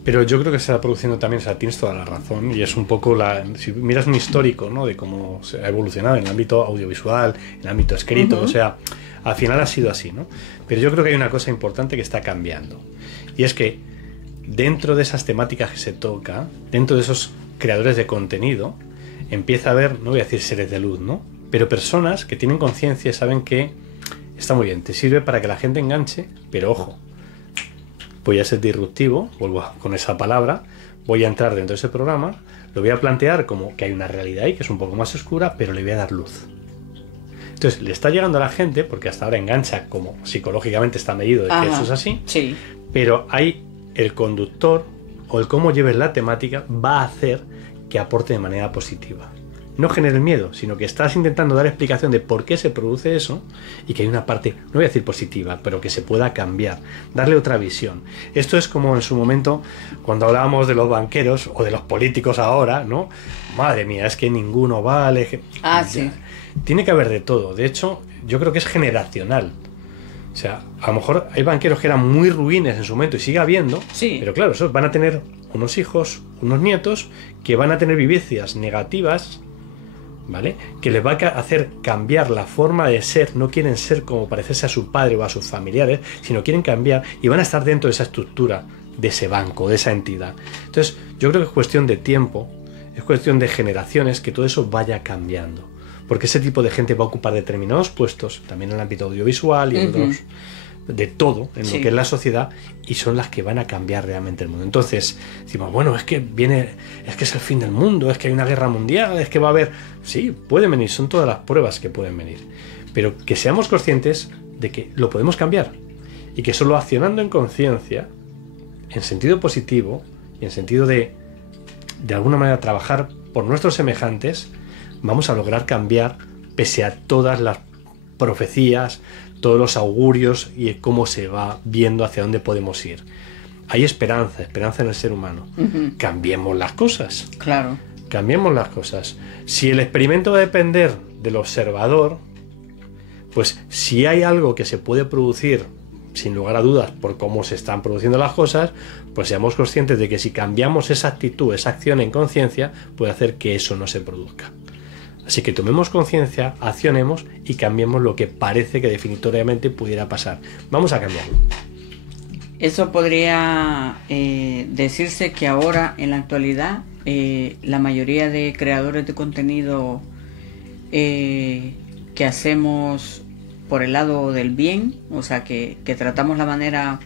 Pero yo creo que se está produciendo también, o sea, tienes toda la razón, y es un poco si miras un histórico, ¿no?, de cómo se ha evolucionado en el ámbito audiovisual, en el ámbito escrito, o sea, al final ha sido así, ¿no? Pero yo creo que hay una cosa importante que está cambiando, y es que dentro de esas temáticas que se toca, dentro de esos creadores de contenido, empieza a haber, no voy a decir seres de luz, ¿no?, pero personas que tienen conciencia y saben que está muy bien, te sirve para que la gente enganche, pero ojo, voy a ser disruptivo, vuelvo con esa palabra, voy a entrar dentro de ese programa, lo voy a plantear como que hay una realidad ahí que es un poco más oscura, pero le voy a dar luz. Entonces le está llegando a la gente, porque hasta ahora engancha, como psicológicamente está medido de que eso es así, sí. Pero hay el conductor o el cómo lleves la temática va a hacer que aporte de manera positiva. No genere el miedo, sino que estás intentando dar explicación de por qué se produce eso y que hay una parte, no voy a decir positiva, pero que se pueda cambiar, darle otra visión. Esto es como en su momento cuando hablábamos de los banqueros o de los políticos ahora, ¿no? Madre mía, es que ninguno vale. Sí. Tiene que haber de todo. De hecho, yo creo que es generacional. O sea, a lo mejor hay banqueros que eran muy ruines en su momento y sigue habiendo, sí. Pero claro, esos van a tener unos hijos, unos nietos que van a tener vivencias negativas, ¿vale?, que les va a hacer cambiar la forma de ser. No quieren ser como parecerse a su padre o a sus familiares, sino quieren cambiar y van a estar dentro de esa estructura, de ese banco, de esa entidad. Entonces, yo creo que es cuestión de tiempo, es cuestión de generaciones que todo eso vaya cambiando, porque ese tipo de gente va a ocupar determinados puestos, también en el ámbito audiovisual y en otros, de todo, en lo que es la sociedad, y son las que van a cambiar realmente el mundo. Entonces, decimos, bueno, es que es el fin del mundo, es que hay una guerra mundial, es que va a haber... Sí, pueden venir, son todas las pruebas que pueden venir, pero que seamos conscientes de que lo podemos cambiar, y que solo accionando en conciencia, en sentido positivo, y en sentido de alguna manera trabajar por nuestros semejantes, vamos a lograr cambiar pese a todas las profecías, todos los augurios y cómo se va viendo hacia dónde podemos ir. Hay esperanza en el ser humano. Cambiemos las cosas. Claro. Cambiemos las cosas. Si el experimento va a depender del observador, pues si hay algo que se puede producir sin lugar a dudas por cómo se están produciendo las cosas, pues seamos conscientes de que si cambiamos esa actitud, esa acción en conciencia, puede hacer que eso no se produzca. Así que tomemos conciencia, accionemos y cambiemos lo que parece que definitoriamente pudiera pasar. Vamos a cambiarlo. Eso podría decirse que ahora, en la actualidad, la mayoría de creadores de contenido que hacemos por el lado del bien, o sea, que tratamos la manera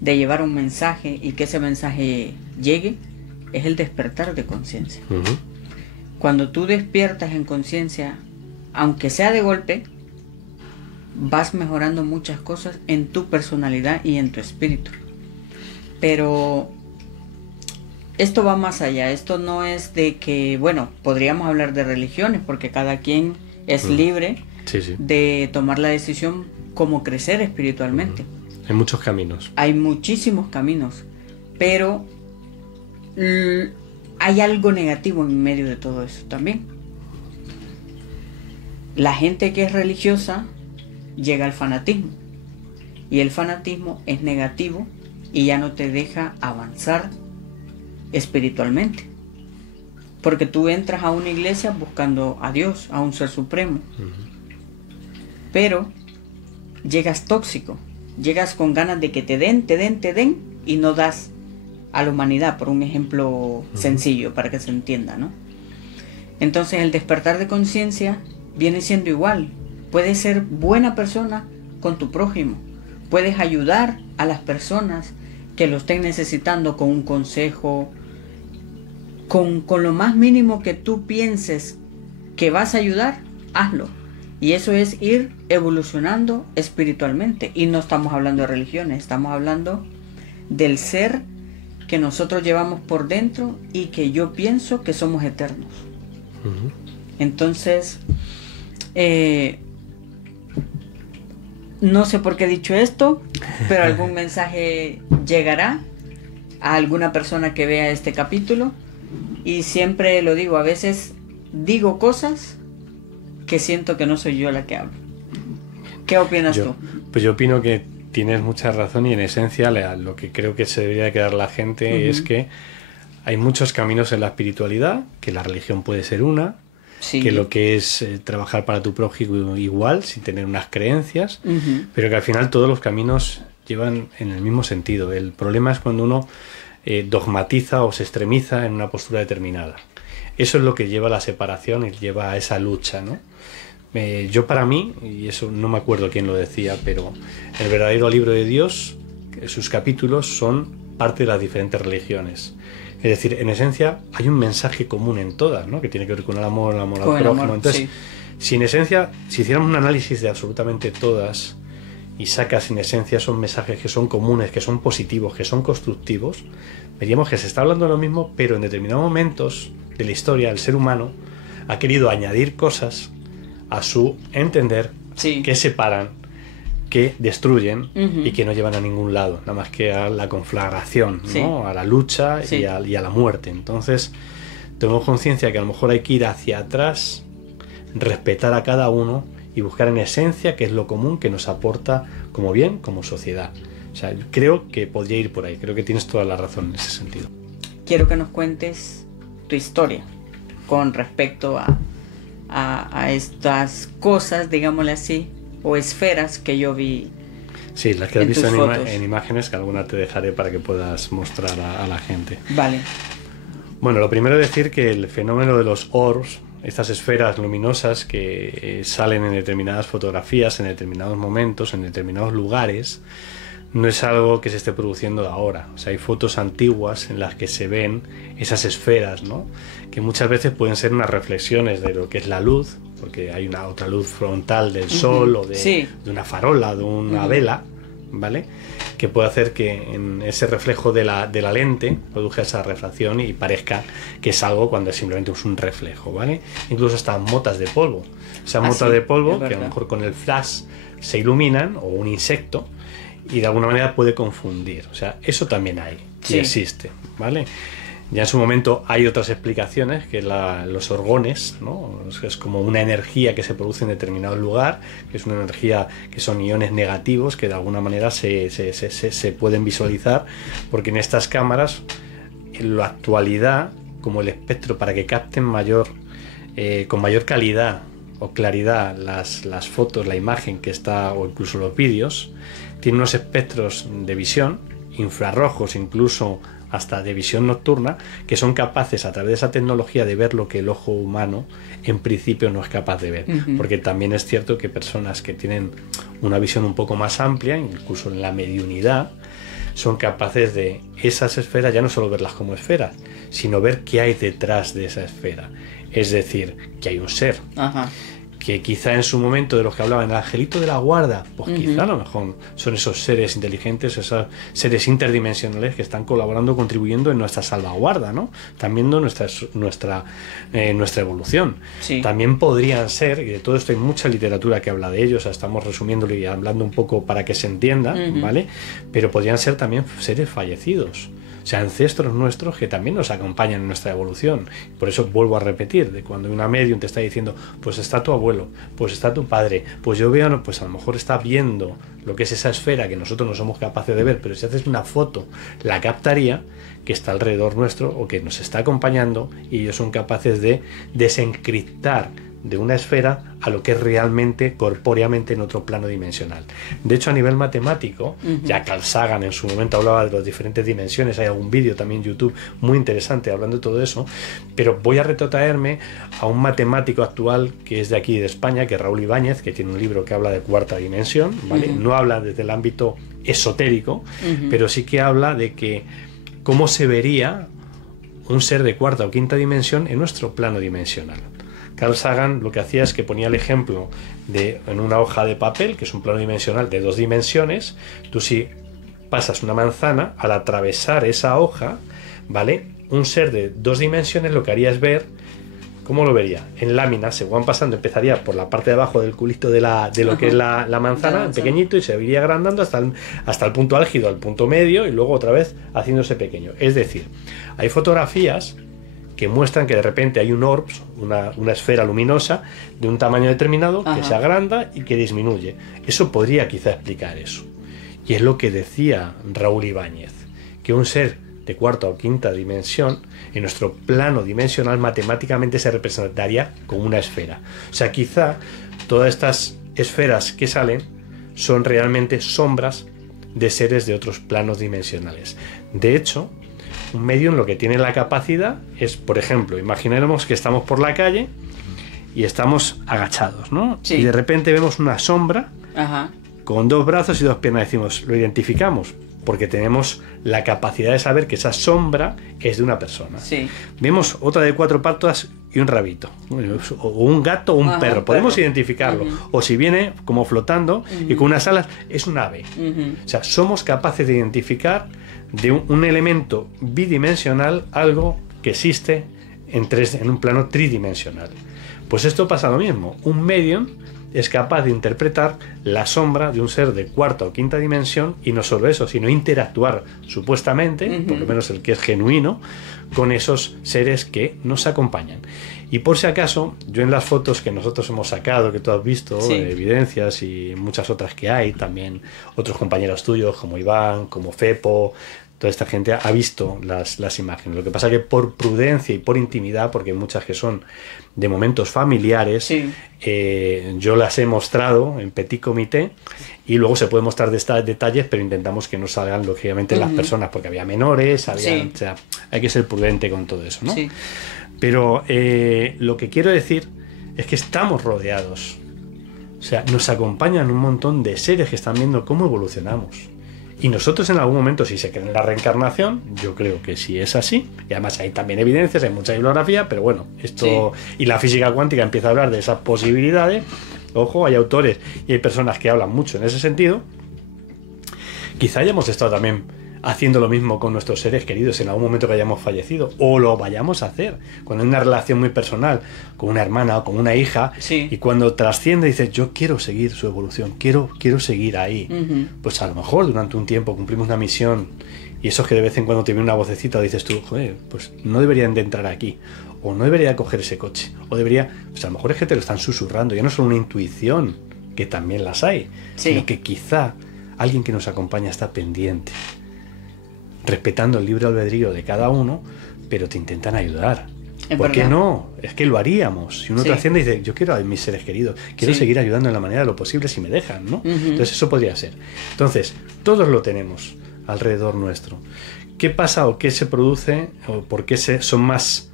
de llevar un mensaje y que ese mensaje llegue, es el despertar de conciencia. Cuando tú despiertas en conciencia, aunque sea de golpe, vas mejorando muchas cosas en tu personalidad y en tu espíritu. Pero esto va más allá. Esto no es de que, bueno, podríamos hablar de religiones, porque cada quien es libre de tomar la decisión cómo crecer espiritualmente. Hay muchos caminos. Hay muchísimos caminos, pero hay algo negativo en medio de todo eso también. La gente que es religiosa llega al fanatismo, y el fanatismo es negativo y ya no te deja avanzar espiritualmente, porque tú entras a una iglesia buscando a Dios, a un ser supremo, pero llegas tóxico, llegas con ganas de que te den y no das a la humanidad, por un ejemplo sencillo para que se entienda, ¿no? Entonces el despertar de conciencia viene siendo igual. Puedes ser buena persona con tu prójimo, puedes ayudar a las personas que lo estén necesitando con un consejo, con lo más mínimo que tú pienses que vas a ayudar, hazlo. Y eso es ir evolucionando espiritualmente. Y no estamos hablando de religiones, estamos hablando del ser que nosotros llevamos por dentro y que yo pienso que somos eternos. Entonces, no sé por qué he dicho esto, pero algún mensaje llegará a alguna persona que vea este capítulo. Y siempre lo digo, a veces digo cosas que siento que no soy yo la que hablo. ¿Qué opinas tú? Pues yo opino que tienes mucha razón, y en esencia lo que creo que se debería quedar la gente es que hay muchos caminos en la espiritualidad, que la religión puede ser una, que lo que es trabajar para tu prójimo igual, sin tener unas creencias, pero que al final todos los caminos llevan en el mismo sentido. El problema es cuando uno dogmatiza o se extremiza en una postura determinada. Eso es lo que lleva a la separación y lleva a esa lucha, ¿no? Yo, para mí, y eso no me acuerdo quién lo decía, pero el verdadero libro de Dios, sus capítulos son parte de las diferentes religiones. Es decir, en esencia hay un mensaje común en todas, ¿no? Que tiene que ver con el amor al prójimo. Entonces, si en esencia, si hiciéramos un análisis de absolutamente todas y sacas en esencia esos mensajes que son comunes, que son positivos, que son constructivos, veríamos que se está hablando de lo mismo, pero en determinados momentos de la historia el ser humano ha querido añadir cosas a su entender que separan, que destruyen y que no llevan a ningún lado, nada más que a la conflagración, ¿no? A la lucha y a la muerte. Entonces tenemos conciencia que a lo mejor hay que ir hacia atrás, respetar a cada uno y buscar en esencia qué es lo común que nos aporta como bien, como sociedad. O sea, creo que podría ir por ahí, creo que tienes toda la razón en ese sentido. Quiero que nos cuentes tu historia con respecto a estas cosas, digámosle así, o esferas que yo vi. Sí, las que has visto en imágenes, que alguna te dejaré para que puedas mostrar a la gente. Vale. Bueno, lo primero es decir que el fenómeno de los orbs, estas esferas luminosas que salen en determinadas fotografías, en determinados momentos, en determinados lugares, no es algo que se esté produciendo ahora. O sea, hay fotos antiguas en las que se ven esas esferas, ¿no? Que muchas veces pueden ser unas reflexiones de lo que es la luz, porque hay una otra luz frontal del sol o de una farola, de una vela, ¿vale? Que puede hacer que en ese reflejo de la lente produzca esa refracción y parezca que es algo cuando simplemente es un reflejo, ¿vale? Incluso hasta motas de polvo. Esas motas de polvo que a lo mejor con el flash se iluminan, o un insecto, y de alguna manera puede confundir. O sea, eso también hay y existe, ¿vale? Ya en su momento hay otras explicaciones, que los orgones, ¿no? Es como una energía que se produce en determinado lugar, que es una energía que son iones negativos, que de alguna manera se pueden visualizar, porque en estas cámaras, en la actualidad, como el espectro, para que capten con mayor calidad o claridad las fotos, la imagen que está, o incluso los vídeos, tiene unos espectros de visión, infrarrojos, incluso hasta de visión nocturna, que son capaces a través de esa tecnología de ver lo que el ojo humano en principio no es capaz de ver. Porque también es cierto que personas que tienen una visión un poco más amplia, incluso en la mediunidad, son capaces de esas esferas ya no solo verlas como esferas, sino ver qué hay detrás de esa esfera. Es decir, que hay un ser. Que quizá en su momento, de los que hablaban, el angelito de la guarda, pues quizá a lo mejor son esos seres inteligentes, esos seres interdimensionales que están colaborando, contribuyendo en nuestra salvaguarda, ¿no? Están viendo nuestra evolución. También podrían ser, y de todo esto hay mucha literatura que habla de ellos, o sea, estamos resumiéndolo y hablando un poco para que se entienda, ¿vale? Pero podrían ser también seres fallecidos. O sea, ancestros nuestros que también nos acompañan en nuestra evolución. Por eso vuelvo a repetir, de cuando una medium te está diciendo, pues está tu abuelo, pues está tu padre, pues yo veo, pues a lo mejor está viendo lo que es esa esfera que nosotros no somos capaces de ver, pero si haces una foto, la captaría, que está alrededor nuestro o que nos está acompañando, y ellos son capaces de desencriptar de una esfera a lo que es realmente corpóreamente en otro plano dimensional. De hecho, a nivel matemático, ya Carl Sagan en su momento hablaba de las diferentes dimensiones, hay algún vídeo también en YouTube muy interesante hablando de todo eso, pero voy a retrotraerme a un matemático actual que es de aquí de España, que es Raúl Ibáñez, que tiene un libro que habla de cuarta dimensión, ¿vale? No habla desde el ámbito esotérico, pero sí que habla de que cómo se vería un ser de cuarta o quinta dimensión en nuestro plano dimensional. Carl Sagan lo que hacía es que ponía el ejemplo de en una hoja de papel, que es un plano dimensional de 2 dimensiones, tú si pasas una manzana, al atravesar esa hoja, ¿vale? Un ser de 2 dimensiones lo que haría es ver, ¿cómo lo vería? En láminas, se van pasando, empezaría por la parte de abajo del culito de lo que es la manzana, pequeñito, y se iría agrandando hasta el punto álgido, al punto medio, y luego otra vez haciéndose pequeño. Es decir, hay fotografías que muestran que de repente hay un orbs, una esfera luminosa de un tamaño determinado que se agranda y que disminuye. Eso podría quizá explicar eso. Y es lo que decía Raúl Ibáñez, que un ser de cuarta o quinta dimensión, en nuestro plano dimensional matemáticamente se representaría como una esfera. O sea, quizá todas estas esferas que salen son realmente sombras de seres de otros planos dimensionales. De hecho, un medium lo que tiene la capacidad es, por ejemplo, imaginemos que estamos por la calle y estamos agachados, ¿no? Sí. Y de repente vemos una sombra con 2 brazos y 2 piernas. Decimos, lo identificamos porque tenemos la capacidad de saber que esa sombra es de una persona. Sí. Vemos otra de 4 patas y un rabito, o un gato o un perro. Podemos identificarlo. O si viene como flotando y con unas alas, es un ave. O sea, somos capaces de identificar de un elemento bidimensional algo que existe en un plano tridimensional. Pues esto pasa lo mismo. Un medium es capaz de interpretar la sombra de un ser de cuarta o quinta dimensión, y no solo eso, sino interactuar supuestamente, por lo menos el que es genuino, con esos seres que nos acompañan. Y por si acaso, yo en las fotos que nosotros hemos sacado, que tú has visto, evidencias y muchas otras que hay, también otros compañeros tuyos como Iván, como Fepo, toda esta gente ha visto las imágenes. Lo que pasa es que por prudencia y por intimidad, porque hay muchas que son de momentos familiares, yo las he mostrado en petit comité, y luego se puede mostrar detalles, pero intentamos que no salgan lógicamente las personas, porque había menores, o sea, hay que ser prudente con todo eso, ¿no? Sí. Pero lo que quiero decir es que estamos rodeados, o sea, nos acompañan un montón de seres que están viendo cómo evolucionamos. Y nosotros en algún momento, si se cree en la reencarnación, yo creo que sí es así. Y además hay también evidencias, hay mucha bibliografía, pero bueno, esto y la física cuántica empieza a hablar de esas posibilidades. Ojo, hay autores y hay personas que hablan mucho en ese sentido. Quizá hayamos estado también haciendo lo mismo con nuestros seres queridos en algún momento que hayamos fallecido, o lo vayamos a hacer cuando hay una relación muy personal con una hermana o con una hija, y cuando trasciende dices, yo quiero seguir su evolución, quiero seguir ahí. Pues a lo mejor durante un tiempo cumplimos una misión, y eso es que de vez en cuando te viene una vocecita, dices tú, joder, pues no deberían de entrar aquí, o no debería coger ese coche, o debería, pues a lo mejor es que te lo están susurrando, ya no es solo una intuición, que también las hay, sino que quizá alguien que nos acompaña está pendiente, respetando el libre albedrío de cada uno, pero te intentan ayudar. ¿Por qué no? Es que lo haríamos. Si uno trasciende y dice, yo quiero a mis seres queridos, quiero seguir ayudando en la manera de lo posible si me dejan, ¿no? Entonces eso podría ser. Entonces, todos lo tenemos alrededor nuestro. ¿Qué pasa o qué se produce o por qué son más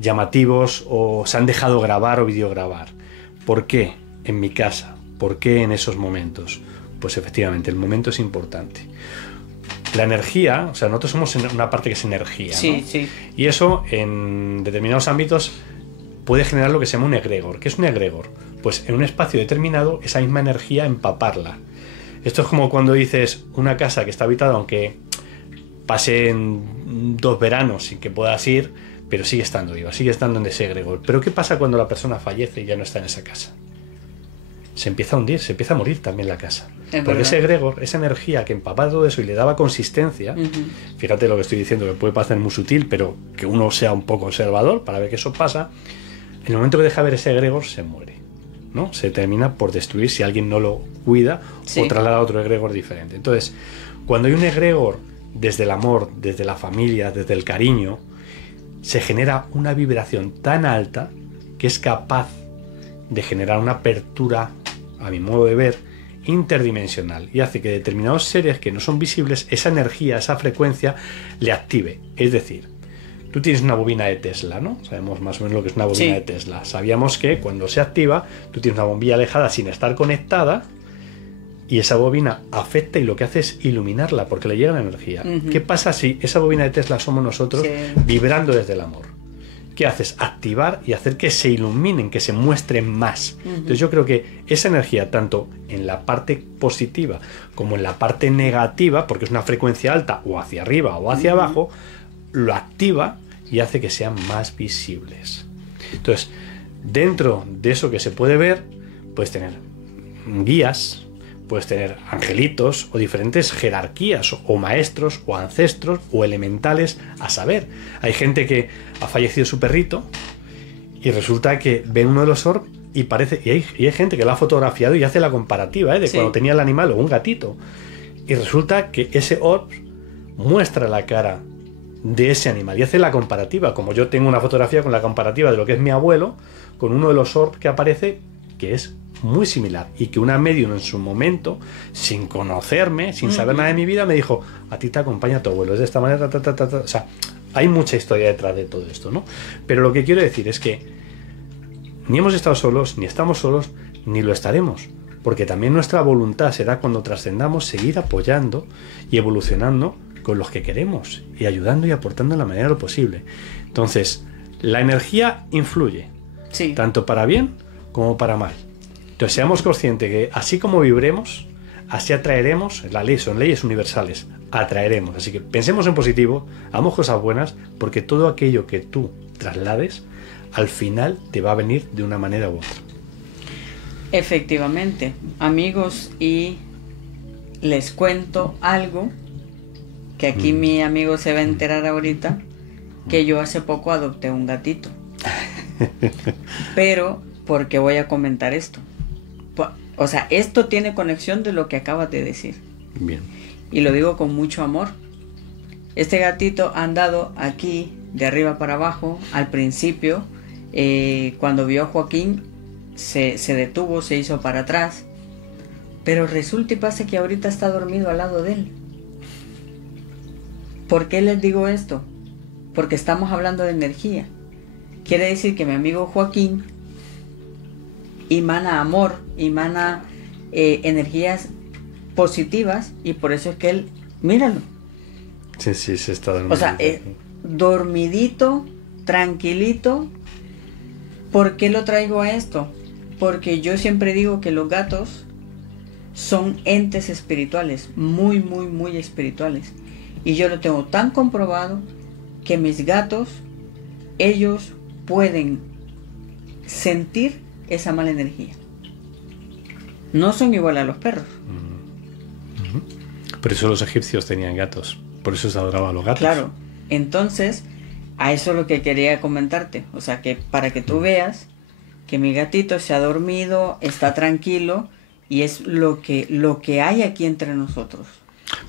llamativos o se han dejado grabar o videograbar? ¿Por qué en mi casa? ¿Por qué en esos momentos? Pues efectivamente, el momento es importante. La energía, o sea, nosotros somos una parte que es energía, ¿no? Y eso en determinados ámbitos puede generar lo que se llama un egregor. ¿Qué es un egregor? Pues en un espacio determinado esa misma energía empaparla. Esto es como cuando dices una casa que está habitada, aunque pasen 2 veranos sin que puedas ir, pero sigue estando viva, sigue estando en ese egregor. Pero ¿qué pasa cuando la persona fallece y ya no está en esa casa? Se empieza a hundir, se empieza a morir también la casa. Porque ese egregor, esa energía que empapaba todo eso y le daba consistencia, fíjate lo que estoy diciendo, que puede parecer muy sutil, pero que uno sea un poco observador para ver que eso pasa, en el momento que deja ver ese egregor se muere, ¿no? Se termina por destruir si alguien no lo cuida o traslada a otro egregor diferente. Entonces, cuando hay un egregor desde el amor, desde la familia, desde el cariño, se genera una vibración tan alta que es capaz de generar una apertura, a mi modo de ver, interdimensional, y hace que determinados seres que no son visibles, esa energía, esa frecuencia le active. Es decir, tú tienes una bobina de Tesla, ¿no? Sabemos más o menos lo que es una bobina de Tesla. Sabíamos que cuando se activa, tú tienes una bombilla alejada sin estar conectada, y esa bobina afecta y lo que hace es iluminarla porque le llega la energía. ¿Qué pasa si esa bobina de Tesla somos nosotros vibrando desde el amor? ¿Qué haces? Activar y hacer que se iluminen, que se muestren más. Entonces yo creo que esa energía, tanto en la parte positiva como en la parte negativa, porque es una frecuencia alta o hacia arriba o hacia abajo, lo activa y hace que sean más visibles. Entonces, dentro de eso que se puede ver, puedes tener guías, puedes tener angelitos o diferentes jerarquías o maestros o ancestros o elementales a saber. Hay gente que ha fallecido su perrito y resulta que ven uno de los orbs y parece, y hay gente que lo ha fotografiado y hace la comparativa, de cuando tenía el animal o un gatito, y resulta que ese orb muestra la cara de ese animal y hace la comparativa. Como yo tengo una fotografía con la comparativa de lo que es mi abuelo con uno de los orbs que aparece, que es muy similar, y que una medium en su momento, sin conocerme, sin saber nada de mi vida, me dijo: a ti te acompaña tu abuelo, es de esta manera, O sea, hay mucha historia detrás de todo esto, ¿no? Pero lo que quiero decir es que ni hemos estado solos, ni estamos solos, ni lo estaremos, porque también nuestra voluntad será, cuando trascendamos, seguir apoyando y evolucionando con los que queremos y ayudando y aportando en la medida de lo posible. Entonces, la energía influye, tanto para bien como para mal. Entonces, seamos conscientes que así como vibremos, así atraeremos. La ley, son leyes universales, atraeremos. Así que pensemos en positivo, hagamos cosas buenas, porque todo aquello que tú traslades al final te va a venir de una manera u otra. Efectivamente, amigos, y les cuento algo que aquí mi amigo se va a enterar ahorita, que yo hace poco adopté un gatito. Pero, ¿por qué voy a comentar esto? O sea, esto tiene conexión de lo que acabas de decir. Bien. Y lo digo con mucho amor. Este gatito ha andado aquí de arriba para abajo. Al principio, cuando vio a Joaquín, se detuvo, se hizo para atrás. Pero resulta y pasa que ahorita está dormido al lado de él. ¿Por qué les digo esto? Porque estamos hablando de energía. Quiere decir que mi amigo Joaquín emana amor, emana energías positivas, y por eso es que él, míralo. Sí, se está dormido. O sea, dormidito, tranquilito. ¿Por qué lo traigo a esto? Porque yo siempre digo que los gatos son entes espirituales, muy, muy, muy espirituales. Y yo lo tengo tan comprobado que mis gatos, ellos pueden sentir esa mala energía. No son igual a los perros. Por eso los egipcios tenían gatos. Por eso se adoraba a los gatos. Claro. Entonces, a eso es lo que quería comentarte. O sea, que para que tú veas que mi gatito se ha dormido, está tranquilo, y es lo que hay aquí entre nosotros.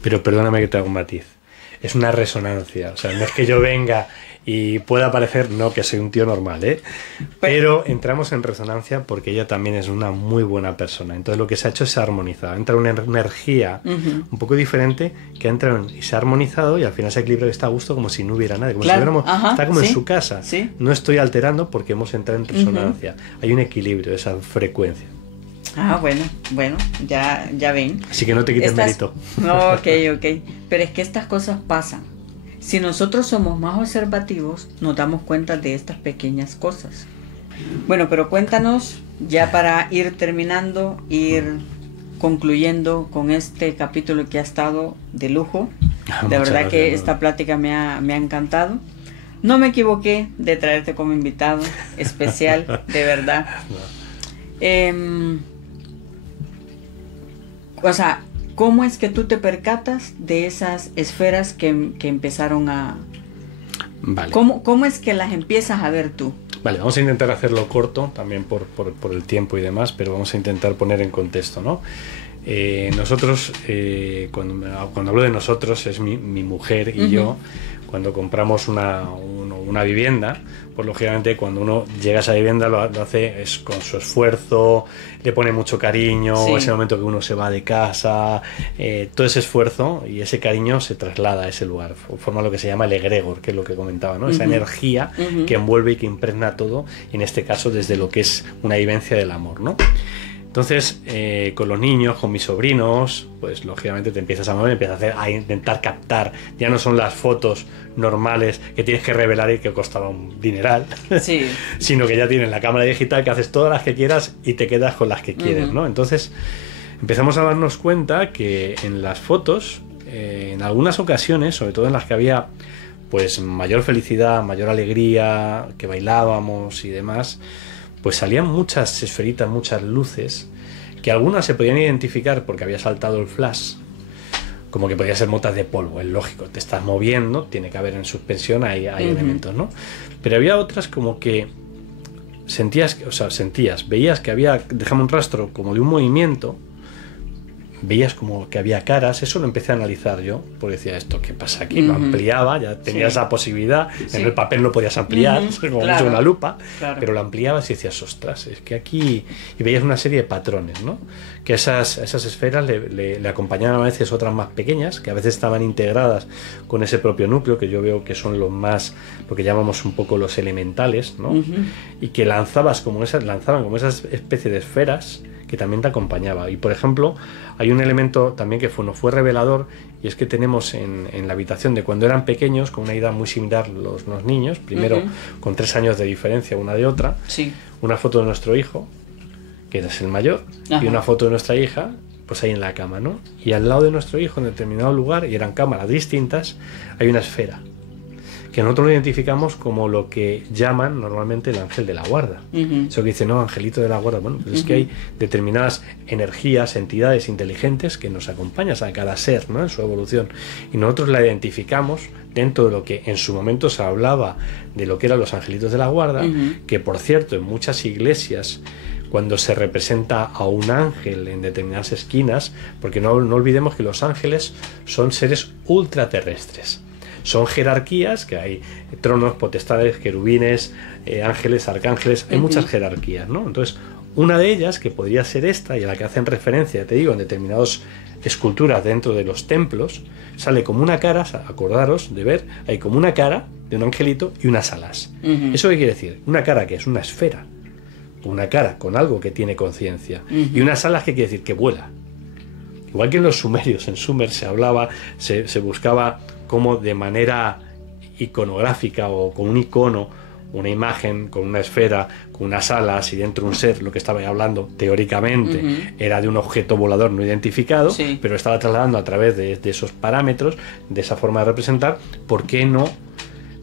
Pero perdóname que te haga un matiz. Es una resonancia. O sea, no es que yo venga y pueda parecer, no, que soy un tío normal, ¿eh? Pero entramos en resonancia porque ella también es una muy buena persona. Entonces lo que se ha hecho es armonizar. Entra una energía un poco diferente que entra y se ha armonizado, y al final se equilibra y está a gusto, como si no hubiera nadie. Como si hubiéramos, está como en su casa. ¿Sí? No estoy alterando porque hemos entrado en resonancia. Hay un equilibrio, esa frecuencia. Ah, bueno, ya ven. Así que no te quites mérito. No, ok. Pero es que estas cosas pasan. Si nosotros somos más observativos, nos damos cuenta de estas pequeñas cosas. Bueno, pero cuéntanos, ya para ir terminando, ir concluyendo con este capítulo que ha estado de lujo. De verdad que esta plática me ha encantado. No me equivoqué de traerte como invitado especial, de verdad. O sea, ¿cómo es que tú te percatas de esas esferas que empezaron a... Vale. ¿Cómo es que las empiezas a ver tú? Vale, vamos a intentar hacerlo corto, también por el tiempo y demás, pero vamos a intentar poner en contexto, ¿no? Nosotros, cuando hablo de nosotros, es mi mujer y yo. Cuando compramos una vivienda, pues lógicamente cuando uno llega a esa vivienda lo hace es con su esfuerzo, le pone mucho cariño, ese momento que uno se va de casa, todo ese esfuerzo y ese cariño se traslada a ese lugar, forma lo que se llama el egregor, que es lo que comentaba, ¿no? Esa energía que envuelve y que impregna todo, en este caso desde lo que es una vivencia del amor, ¿no? Entonces, con los niños, con mis sobrinos, pues lógicamente te empiezas a mover, empiezas a intentar captar. Ya no son las fotos normales que tienes que revelar y que costaba un dineral, sino que ya tienes la cámara digital que haces todas las que quieras y te quedas con las que quieres, ¿no? Entonces, empezamos a darnos cuenta que en las fotos, en algunas ocasiones, sobre todo en las que había pues mayor felicidad, mayor alegría, que bailábamos y demás, pues salían muchas esferitas, muchas luces que algunas se podían identificar porque había saltado el flash, como que podía ser motas de polvo, es lógico, te estás moviendo, tiene que haber en suspensión, hay elementos, ¿no? Pero había otras como que veías que había, dejamos un rastro como de un movimiento, veías como que había caras, eso lo empecé a analizar yo, porque decía, ¿esto qué pasa aquí? Lo ampliaba, ya tenías esa posibilidad, en el papel lo podías ampliar, como mucho una lupa, pero lo ampliabas y decías, ostras, es que aquí... Y veías una serie de patrones, ¿no? Que esas esferas le acompañaban a veces otras más pequeñas, que a veces estaban integradas con ese propio núcleo, que yo veo que son lo que llamamos un poco los elementales, ¿no? Y que lanzaban como esas especies de esferas que también te acompañaba. Y por ejemplo, hay un elemento también que nos fue revelador, y es que tenemos en la habitación de cuando eran pequeños, con una edad muy similar los niños, primero con 3 años de diferencia una de otra, una foto de nuestro hijo, que es el mayor, y una foto de nuestra hija, pues ahí en la cama, ¿no? Y al lado de nuestro hijo, en determinado lugar, y eran cámaras distintas, hay una esfera, que nosotros lo identificamos como lo que llaman normalmente el ángel de la guarda. Eso que dice, no, angelito de la guarda. Bueno, pues es que hay determinadas energías, entidades inteligentes que nos acompañan a cada ser, ¿no? En su evolución. Y nosotros la identificamos dentro de lo que en su momento se hablaba de lo que eran los angelitos de la guarda, que por cierto, en muchas iglesias, cuando se representa a un ángel en determinadas esquinas, porque no olvidemos que los ángeles son seres ultraterrestres. Son jerarquías, que hay tronos, potestades, querubines, ángeles, arcángeles, hay muchas jerarquías, ¿no? Entonces, una de ellas, que podría ser esta, y a la que hacen referencia, te digo, en determinadas esculturas dentro de los templos, sale como una cara, acordaros de ver, hay como una cara de un angelito y unas alas. ¿Eso qué quiere decir? Una cara que es una esfera, una cara con algo que tiene conciencia, y unas alas que quiere decir que vuela. Igual que en los sumerios, en Sumer se hablaba, se buscaba como de manera iconográfica o con un icono, una imagen con una esfera, con unas alas y dentro un ser, lo que estaba hablando teóricamente era de un objeto volador no identificado, pero estaba trasladando a través de esos parámetros, de esa forma de representar. ¿Por qué no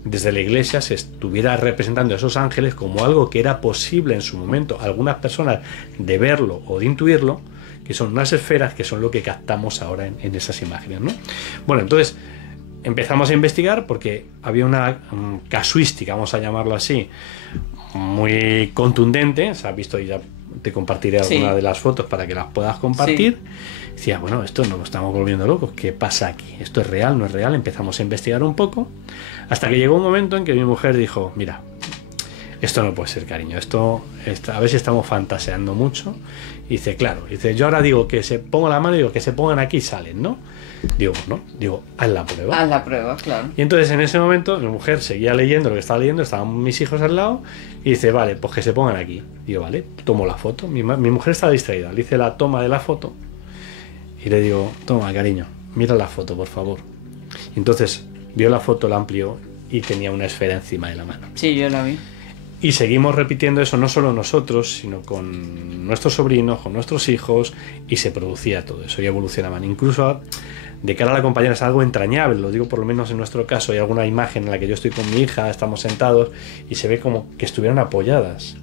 desde la iglesia se estuviera representando a esos ángeles como algo que era posible en su momento a algunas personas de verlo o de intuirlo, que son unas esferas que son lo que captamos ahora en esas imágenes, ¿no? Bueno, entonces empezamos a investigar porque había una casuística, vamos a llamarlo así, muy contundente. Se ha visto, y ya te compartiré alguna de las fotos para que las puedas compartir. Decía, bueno, esto nos estamos volviendo locos, ¿qué pasa aquí? ¿Esto es real, no es real? Empezamos a investigar un poco, hasta que llegó un momento en que mi mujer dijo, mira, esto no puede ser, cariño, esto a ver si estamos fantaseando mucho. Y dice, claro, dice, yo ahora digo que se ponga la mano y digo que se pongan aquí y salen, ¿no? Digo, no, digo, haz la prueba. Haz la prueba, claro. Y entonces en ese momento mi mujer seguía leyendo lo que estaba leyendo, estaban mis hijos al lado, y dice, vale, pues que se pongan aquí. Digo, vale, tomo la foto. Mi mujer estaba distraída, le hice la toma de la foto y le digo, toma, cariño, mira la foto, por favor. Y entonces vio la foto, la amplió y tenía una esfera encima de la mano. Sí, yo la vi. Y seguimos repitiendo eso, no solo nosotros, sino con nuestros sobrinos, con nuestros hijos, y se producía todo eso y evolucionaban. Incluso de cara a la compañera es algo entrañable, lo digo por lo menos en nuestro caso. Hay alguna imagen en la que yo estoy con mi hija, estamos sentados y se ve como que estuvieran apoyadas.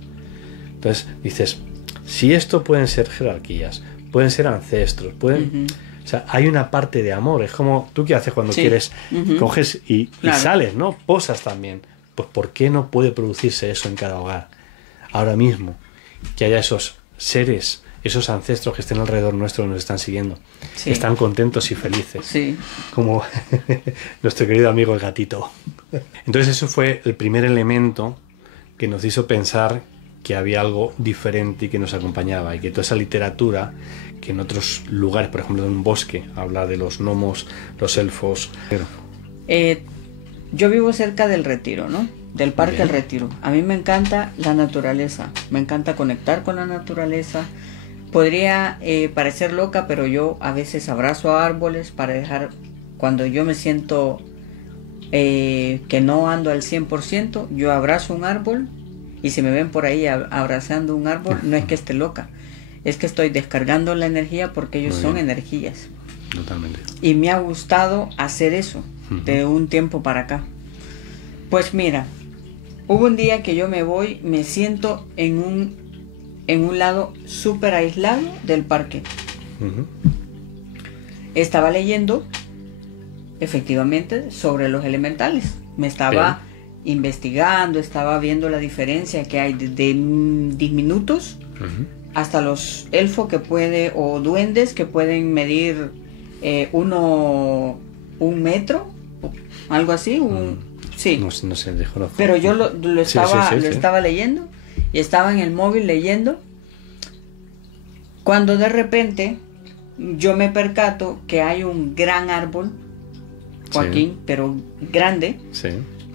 Entonces dices, si esto pueden ser jerarquías, pueden ser ancestros, pueden... O sea, hay una parte de amor. Es como tú, ¿qué haces cuando quieres? Coges y sales, ¿no? Posas también. Pues ¿por qué no puede producirse eso en cada hogar? Ahora mismo, que haya esos seres, esos ancestros que estén alrededor nuestro, que nos están siguiendo, están contentos y felices, como nuestro querido amigo el gatito. Entonces eso fue el primer elemento que nos hizo pensar que había algo diferente y que nos acompañaba, y que toda esa literatura que en otros lugares, por ejemplo en un bosque, habla de los gnomos, los elfos. Yo vivo cerca del Retiro, ¿no? Del Parque El Retiro. A mí me encanta la naturaleza, me encanta conectar con la naturaleza. Podría parecer loca, pero yo a veces abrazo a árboles para dejar, cuando yo me siento que no ando al 100%, yo abrazo un árbol, y si me ven por ahí abrazando un árbol, no es que esté loca, es que estoy descargando la energía, porque ellos son energías. Totalmente. Y me ha gustado hacer eso de un tiempo para acá. Pues mira, hubo un día que yo me voy, me siento en en un lado súper aislado del parque. Estaba leyendo, efectivamente, sobre los elementales. Me estaba investigando, estaba viendo la diferencia que hay de diminutos hasta los elfos que puede, o duendes que pueden medir un metro, algo así. Sí. No sé, desconozco. Pero yo lo estaba leyendo y estaba en el móvil leyendo, cuando de repente yo me percato que hay un gran árbol, Joaquín, pero grande,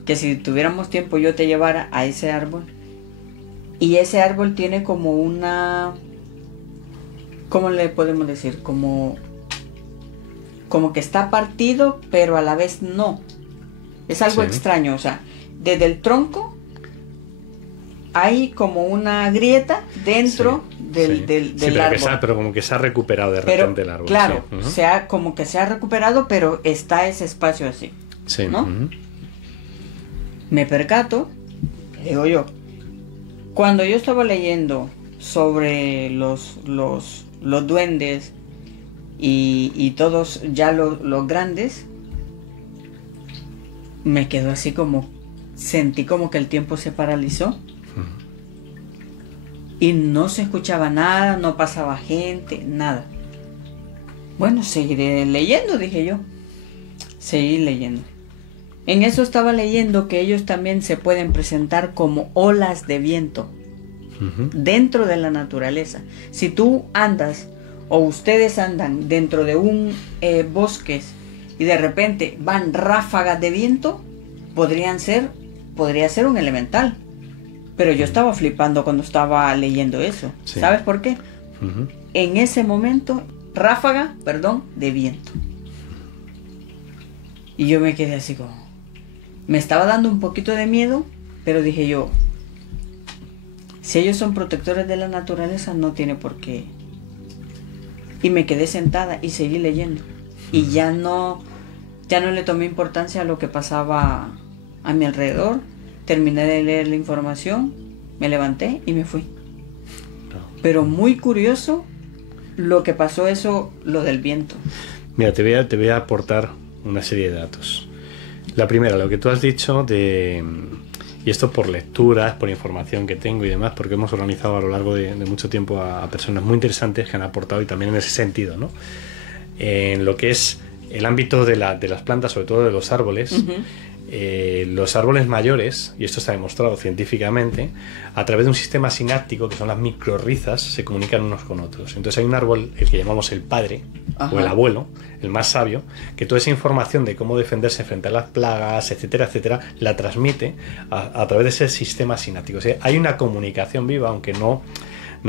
que si tuviéramos tiempo yo te llevara a ese árbol. Y ese árbol tiene como una, ¿cómo le podemos decir? Como que está partido, pero a la vez no. Es algo extraño, o sea, desde el tronco hay como una grieta dentro del árbol. Pero como que se ha recuperado de repente el árbol. Claro, como que se ha recuperado, pero está ese espacio así. Sí. ¿No? Me percato, digo yo, cuando yo estaba leyendo sobre los duendes y todos ya los grandes, me quedó así como, sentí como que el tiempo se paralizó. Y no se escuchaba nada, no pasaba gente, nada. Bueno, seguiré leyendo, dije yo. Seguí leyendo. En eso estaba leyendo que ellos también se pueden presentar como olas de viento dentro de la naturaleza. Si tú andas, o ustedes andan dentro de un bosque y de repente van ráfagas de viento, podría ser un elemental. Pero yo estaba flipando cuando estaba leyendo eso. ¿Sabes por qué? En ese momento, ráfaga, de viento. Y yo me quedé así como... Me estaba dando un poquito de miedo, pero dije yo, si ellos son protectores de la naturaleza, no tiene por qué. Y me quedé sentada y seguí leyendo. Y ya no le tomé importancia a lo que pasaba a mi alrededor. Terminé de leer la información, me levanté y me fui. Pero muy curioso lo que pasó lo del viento. Mira, te voy a aportar una serie de datos. La primera, lo que tú has dicho y esto por lecturas, por información que tengo y demás, porque hemos organizado a lo largo de mucho tiempo a personas muy interesantes que han aportado, y también en ese sentido, ¿no? En lo que es el ámbito de las plantas, sobre todo de los árboles. Los árboles mayores, y esto está demostrado científicamente, a través de un sistema sináptico, que son las microrrizas, se comunican unos con otros. Entonces hay un árbol, el que llamamos el padre, o el abuelo, el más sabio, que toda esa información de cómo defenderse frente a las plagas, etcétera, etcétera, la transmite a través de ese sistema sináptico. O sea, hay una comunicación viva, aunque no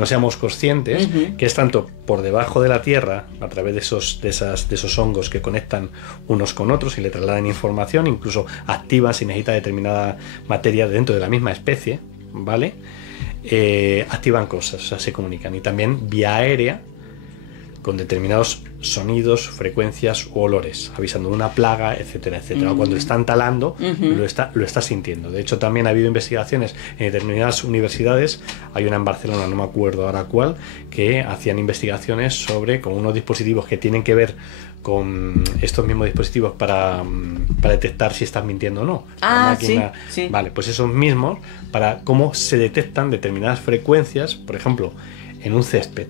seamos conscientes, que es tanto por debajo de la tierra, a través de esos hongos que conectan unos con otros y le trasladan información, incluso activan si necesita determinada materia dentro de la misma especie, ¿vale? Activan cosas, o sea, se comunican. Y también vía aérea, con determinados sonidos, frecuencias u olores, avisando de una plaga, etcétera, etcétera. O cuando están talando, lo está sintiendo. De hecho, también ha habido investigaciones en determinadas universidades, hay una en Barcelona, no me acuerdo ahora cuál, que hacían investigaciones con unos dispositivos que tienen que ver con estos mismos dispositivos para detectar si estás mintiendo o no. Sí. Vale, pues esos mismos, para cómo se detectan determinadas frecuencias, por ejemplo, en un césped.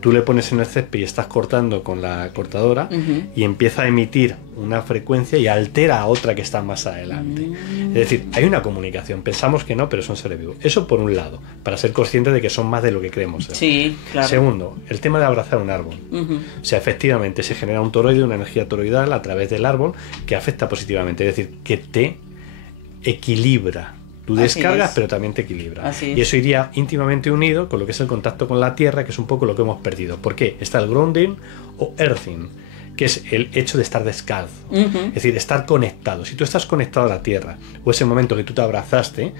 Tú le pones en el césped y estás cortando con la cortadora y empieza a emitir una frecuencia y altera a otra que está más adelante. Es decir, hay una comunicación. Pensamos que no, pero son seres vivos. Eso por un lado, para ser conscientes de que son más de lo que creemos ser. Sí, claro. Segundo, el tema de abrazar un árbol. O sea, efectivamente se genera un toroide, una energía toroidal a través del árbol que afecta positivamente. Es decir, que te equilibra. Tú descargas, pero también te equilibra. Y eso iría íntimamente unido con lo que es el contacto con la tierra, que es un poco lo que hemos perdido. ¿Por qué? Está el grounding o earthing, que es el hecho de estar descalzo. Es decir, estar conectado. Si tú estás conectado a la tierra, o ese momento que tú te abrazaste,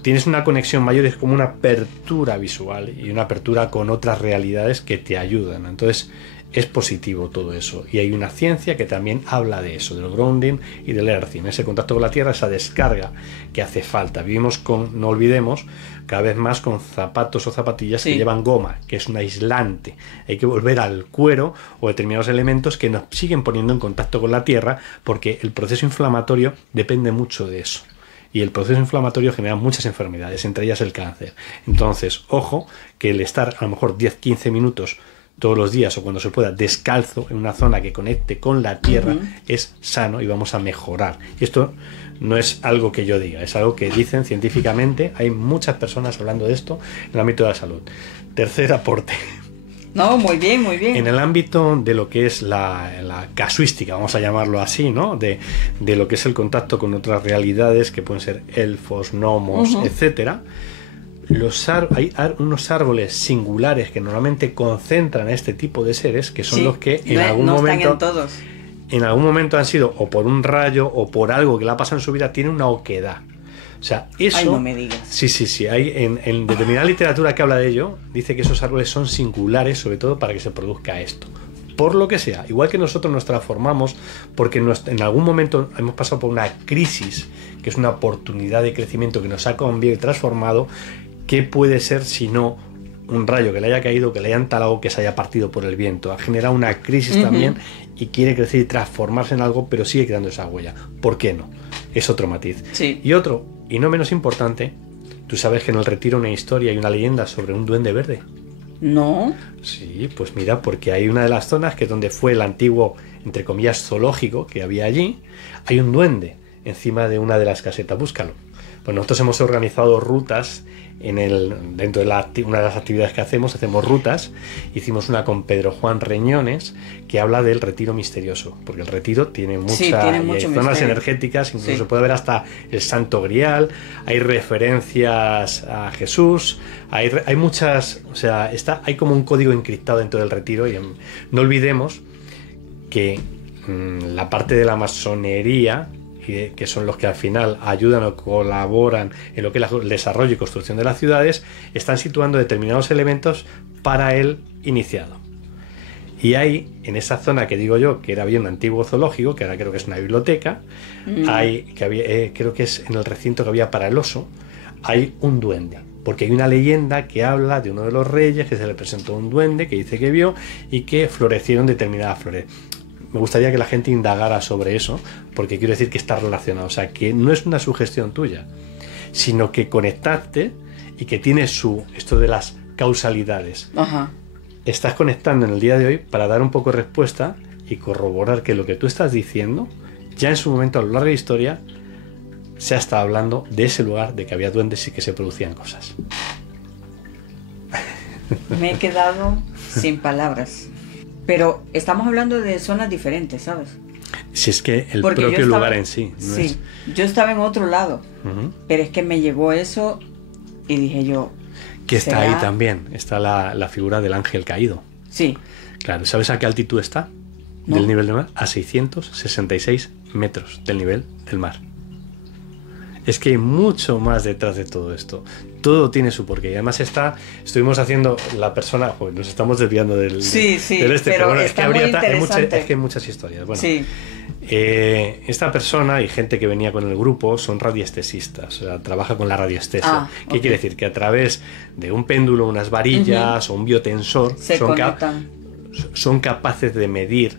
tienes una conexión mayor, es como una apertura visual y una apertura con otras realidades que te ayudan. Entonces, es positivo todo eso. Y hay una ciencia que también habla de eso, del grounding y del earthing, ese contacto con la tierra, esa descarga que hace falta. Vivimos con, no olvidemos, cada vez más con zapatos o zapatillas que llevan goma, que es un aislante. Hay que volver al cuero o determinados elementos que nos siguen poniendo en contacto con la tierra, porque el proceso inflamatorio depende mucho de eso. Y el proceso inflamatorio genera muchas enfermedades, entre ellas el cáncer. Entonces, ojo, que el estar a lo mejor 10-15 minutos todos los días o cuando se pueda descalzo en una zona que conecte con la tierra es sano y vamos a mejorar. Y esto no es algo que yo diga, es algo que dicen científicamente. Hay muchas personas hablando de esto en el ámbito de la salud. Tercer aporte. No, muy bien, muy bien. En el ámbito de lo que es la casuística, vamos a llamarlo así, ¿no? De lo que es el contacto con otras realidades que pueden ser elfos, gnomos, etcétera. Hay unos árboles singulares que normalmente concentran a este tipo de seres, que son los que en algún momento, en algún momento han sido o por un rayo o por algo que le ha pasado en su vida, tiene una oquedad. O sea, eso... Ay, no me digas. Sí. Hay en determinada literatura que habla de ello, dice que esos árboles son singulares, sobre todo para que se produzca esto. Por lo que sea, igual que nosotros nos transformamos, porque en algún momento hemos pasado por una crisis, que es una oportunidad de crecimiento que nos ha cambiado y transformado. ¿Qué puede ser si no un rayo que le haya caído, que le hayan talado, que se haya partido por el viento? Ha generado una crisis también y quiere crecer y transformarse en algo, pero sigue quedando esa huella. ¿Por qué no? Es otro matiz. Sí. Y otro, y no menos importante, tú sabes que en el Retiro hay una historia y una leyenda sobre un duende verde. No. Sí, pues mira, porque hay una de las zonas que es donde fue el antiguo, entre comillas, zoológico que había allí. Hay un duende encima de una de las casetas, búscalo. Pues nosotros hemos organizado rutas dentro de una de las actividades que hacemos rutas. Hicimos una con Pedro Juan Reñones que habla del retiro misterioso, porque el retiro tiene hay zonas energéticas, incluso se puede ver hasta el Santo Grial, hay referencias a Jesús, hay muchas, o sea, hay como un código encriptado dentro del retiro. Y no olvidemos que la parte de la masonería, que son los que al final ayudan o colaboran en lo que es el desarrollo y construcción de las ciudades, están situando determinados elementos para el iniciado. Y hay, en esa zona que digo yo, que era bien un antiguo zoológico, que ahora creo que es una biblioteca, creo que es en el recinto que había para el oso, hay un duende. Porque hay una leyenda que habla de uno de los reyes que se le presentó un duende que dice que vio y que florecieron determinadas flores. Me gustaría que la gente indagara sobre eso, porque quiero decir que está relacionado. O sea, que no es una sugestión tuya, sino que conectaste y que tiene esto de las causalidades. Estás conectando en el día de hoy para dar un poco de respuesta y corroborar que lo que tú estás diciendo, ya en su momento a lo largo de la historia, se ha estado hablando de ese lugar, de que había duendes y que se producían cosas. Me he quedado sin palabras. Pero estamos hablando de zonas diferentes, ¿sabes? Si es que el propio lugar en sí. Sí, yo estaba en otro lado, pero es que me llegó eso y dije yo... Que está ahí también, está la figura del ángel caído. Sí. Claro, ¿sabes a qué altitud está del nivel del mar? A 666 metros del nivel del mar. Es que hay mucho más detrás de todo esto. Todo tiene su porqué. Y además estuvimos haciendo la persona... Joder, nos estamos desviando del pero bueno, es que hay muchas historias. Bueno, esta persona y gente que venía con el grupo son radiestesistas, o sea, trabaja con la radiestesia. ¿Qué quiere decir? Que a través de un péndulo, unas varillas o un biotensor son capaces de medir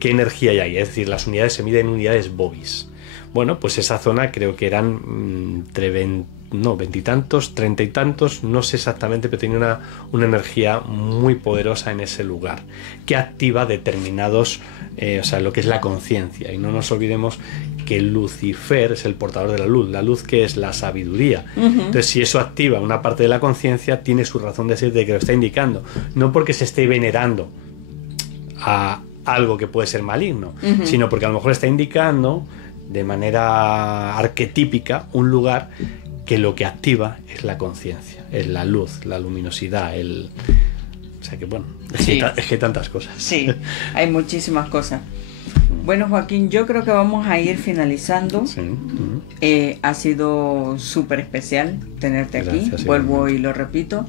qué energía hay ahí. Es decir, las unidades se miden en unidades bovis. Bueno, pues esa zona creo que eran veintitantos, treinta y tantos, no sé exactamente, pero tenía una energía muy poderosa en ese lugar, que activa determinados, lo que es la conciencia. Y no nos olvidemos que Lucifer es el portador de la luz que es la sabiduría. Entonces, si eso activa una parte de la conciencia, tiene su razón de ser, de que lo está indicando, no porque se esté venerando a algo que puede ser maligno, sino porque a lo mejor está indicando de manera arquetípica un lugar que lo que activa es la conciencia, es la luz, la luminosidad, o sea que bueno, es que hay tantas cosas. Sí, hay muchísimas cosas. Bueno, Joaquín, yo creo que vamos a ir finalizando. Ha sido súper especial tenerte aquí, vuelvo y lo repito,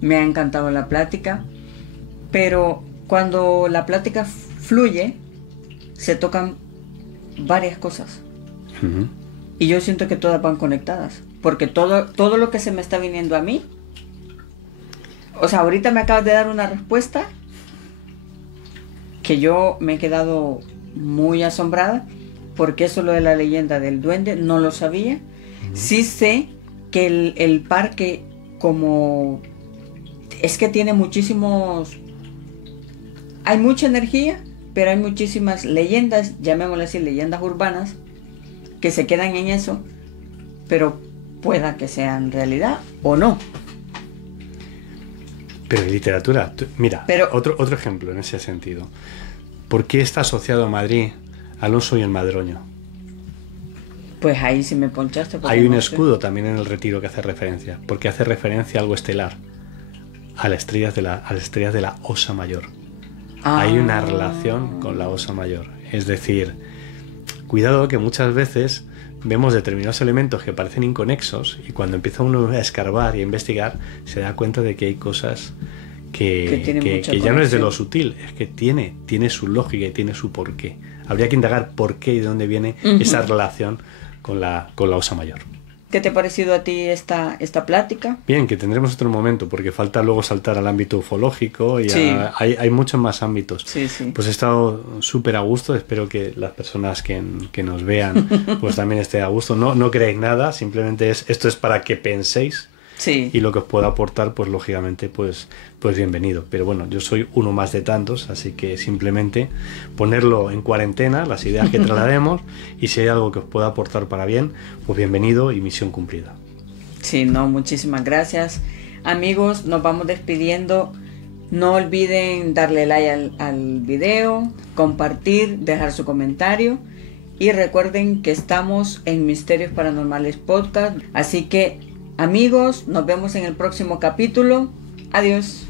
me ha encantado la plática, pero cuando la plática fluye, se tocan varias cosas. Ujú. Y yo siento que todas van conectadas. Porque todo lo que se me está viniendo a mí, o sea, ahorita me acabas de dar una respuesta que yo me he quedado muy asombrada, porque eso lo de la leyenda del duende no lo sabía. Sí sé que el parque, como es que tiene muchísimos, hay mucha energía, pero hay muchísimas leyendas, llamémosle así, leyendas urbanas, que se quedan en eso, pero pueda que sean realidad o no. Pero en literatura, mira, Pero, otro ejemplo en ese sentido. ¿Por qué está asociado a Madrid Alonso y el Madroño? pues ahí sí me ponchaste. porque Hay un no sé. escudo también en el Retiro que hace referencia, porque hace referencia a algo estelar, a las estrellas de la Osa Mayor. Hay una relación con la Osa Mayor. Es decir, cuidado que muchas veces vemos determinados elementos que parecen inconexos y cuando empieza uno a escarbar y a investigar se da cuenta de que hay cosas que ya no es de lo sutil, es que tiene su lógica y tiene su porqué. Habría que indagar por qué y de dónde viene esa relación con la Osa Mayor. ¿Qué te ha parecido a ti esta plática? Bien, que tendremos otro momento, porque falta luego saltar al ámbito ufológico y Sí. hay muchos más ámbitos. Sí, sí. Pues he estado súper a gusto, espero que las personas que nos vean pues también estén a gusto. No creáis nada, simplemente esto es para que penséis Sí. y lo que os pueda aportar, pues lógicamente, pues bienvenido. Pero bueno, yo soy uno más de tantos, así que simplemente ponerlo en cuarentena, las ideas que traslademos, y si hay algo que os pueda aportar para bien, pues bienvenido y misión cumplida. Sí, no, muchísimas gracias. Amigos, nos vamos despidiendo. No olviden darle like al video, compartir, dejar su comentario. Y recuerden que estamos en Misterios Paranormales Podcast. Así que, amigos, nos vemos en el próximo capítulo. Adiós.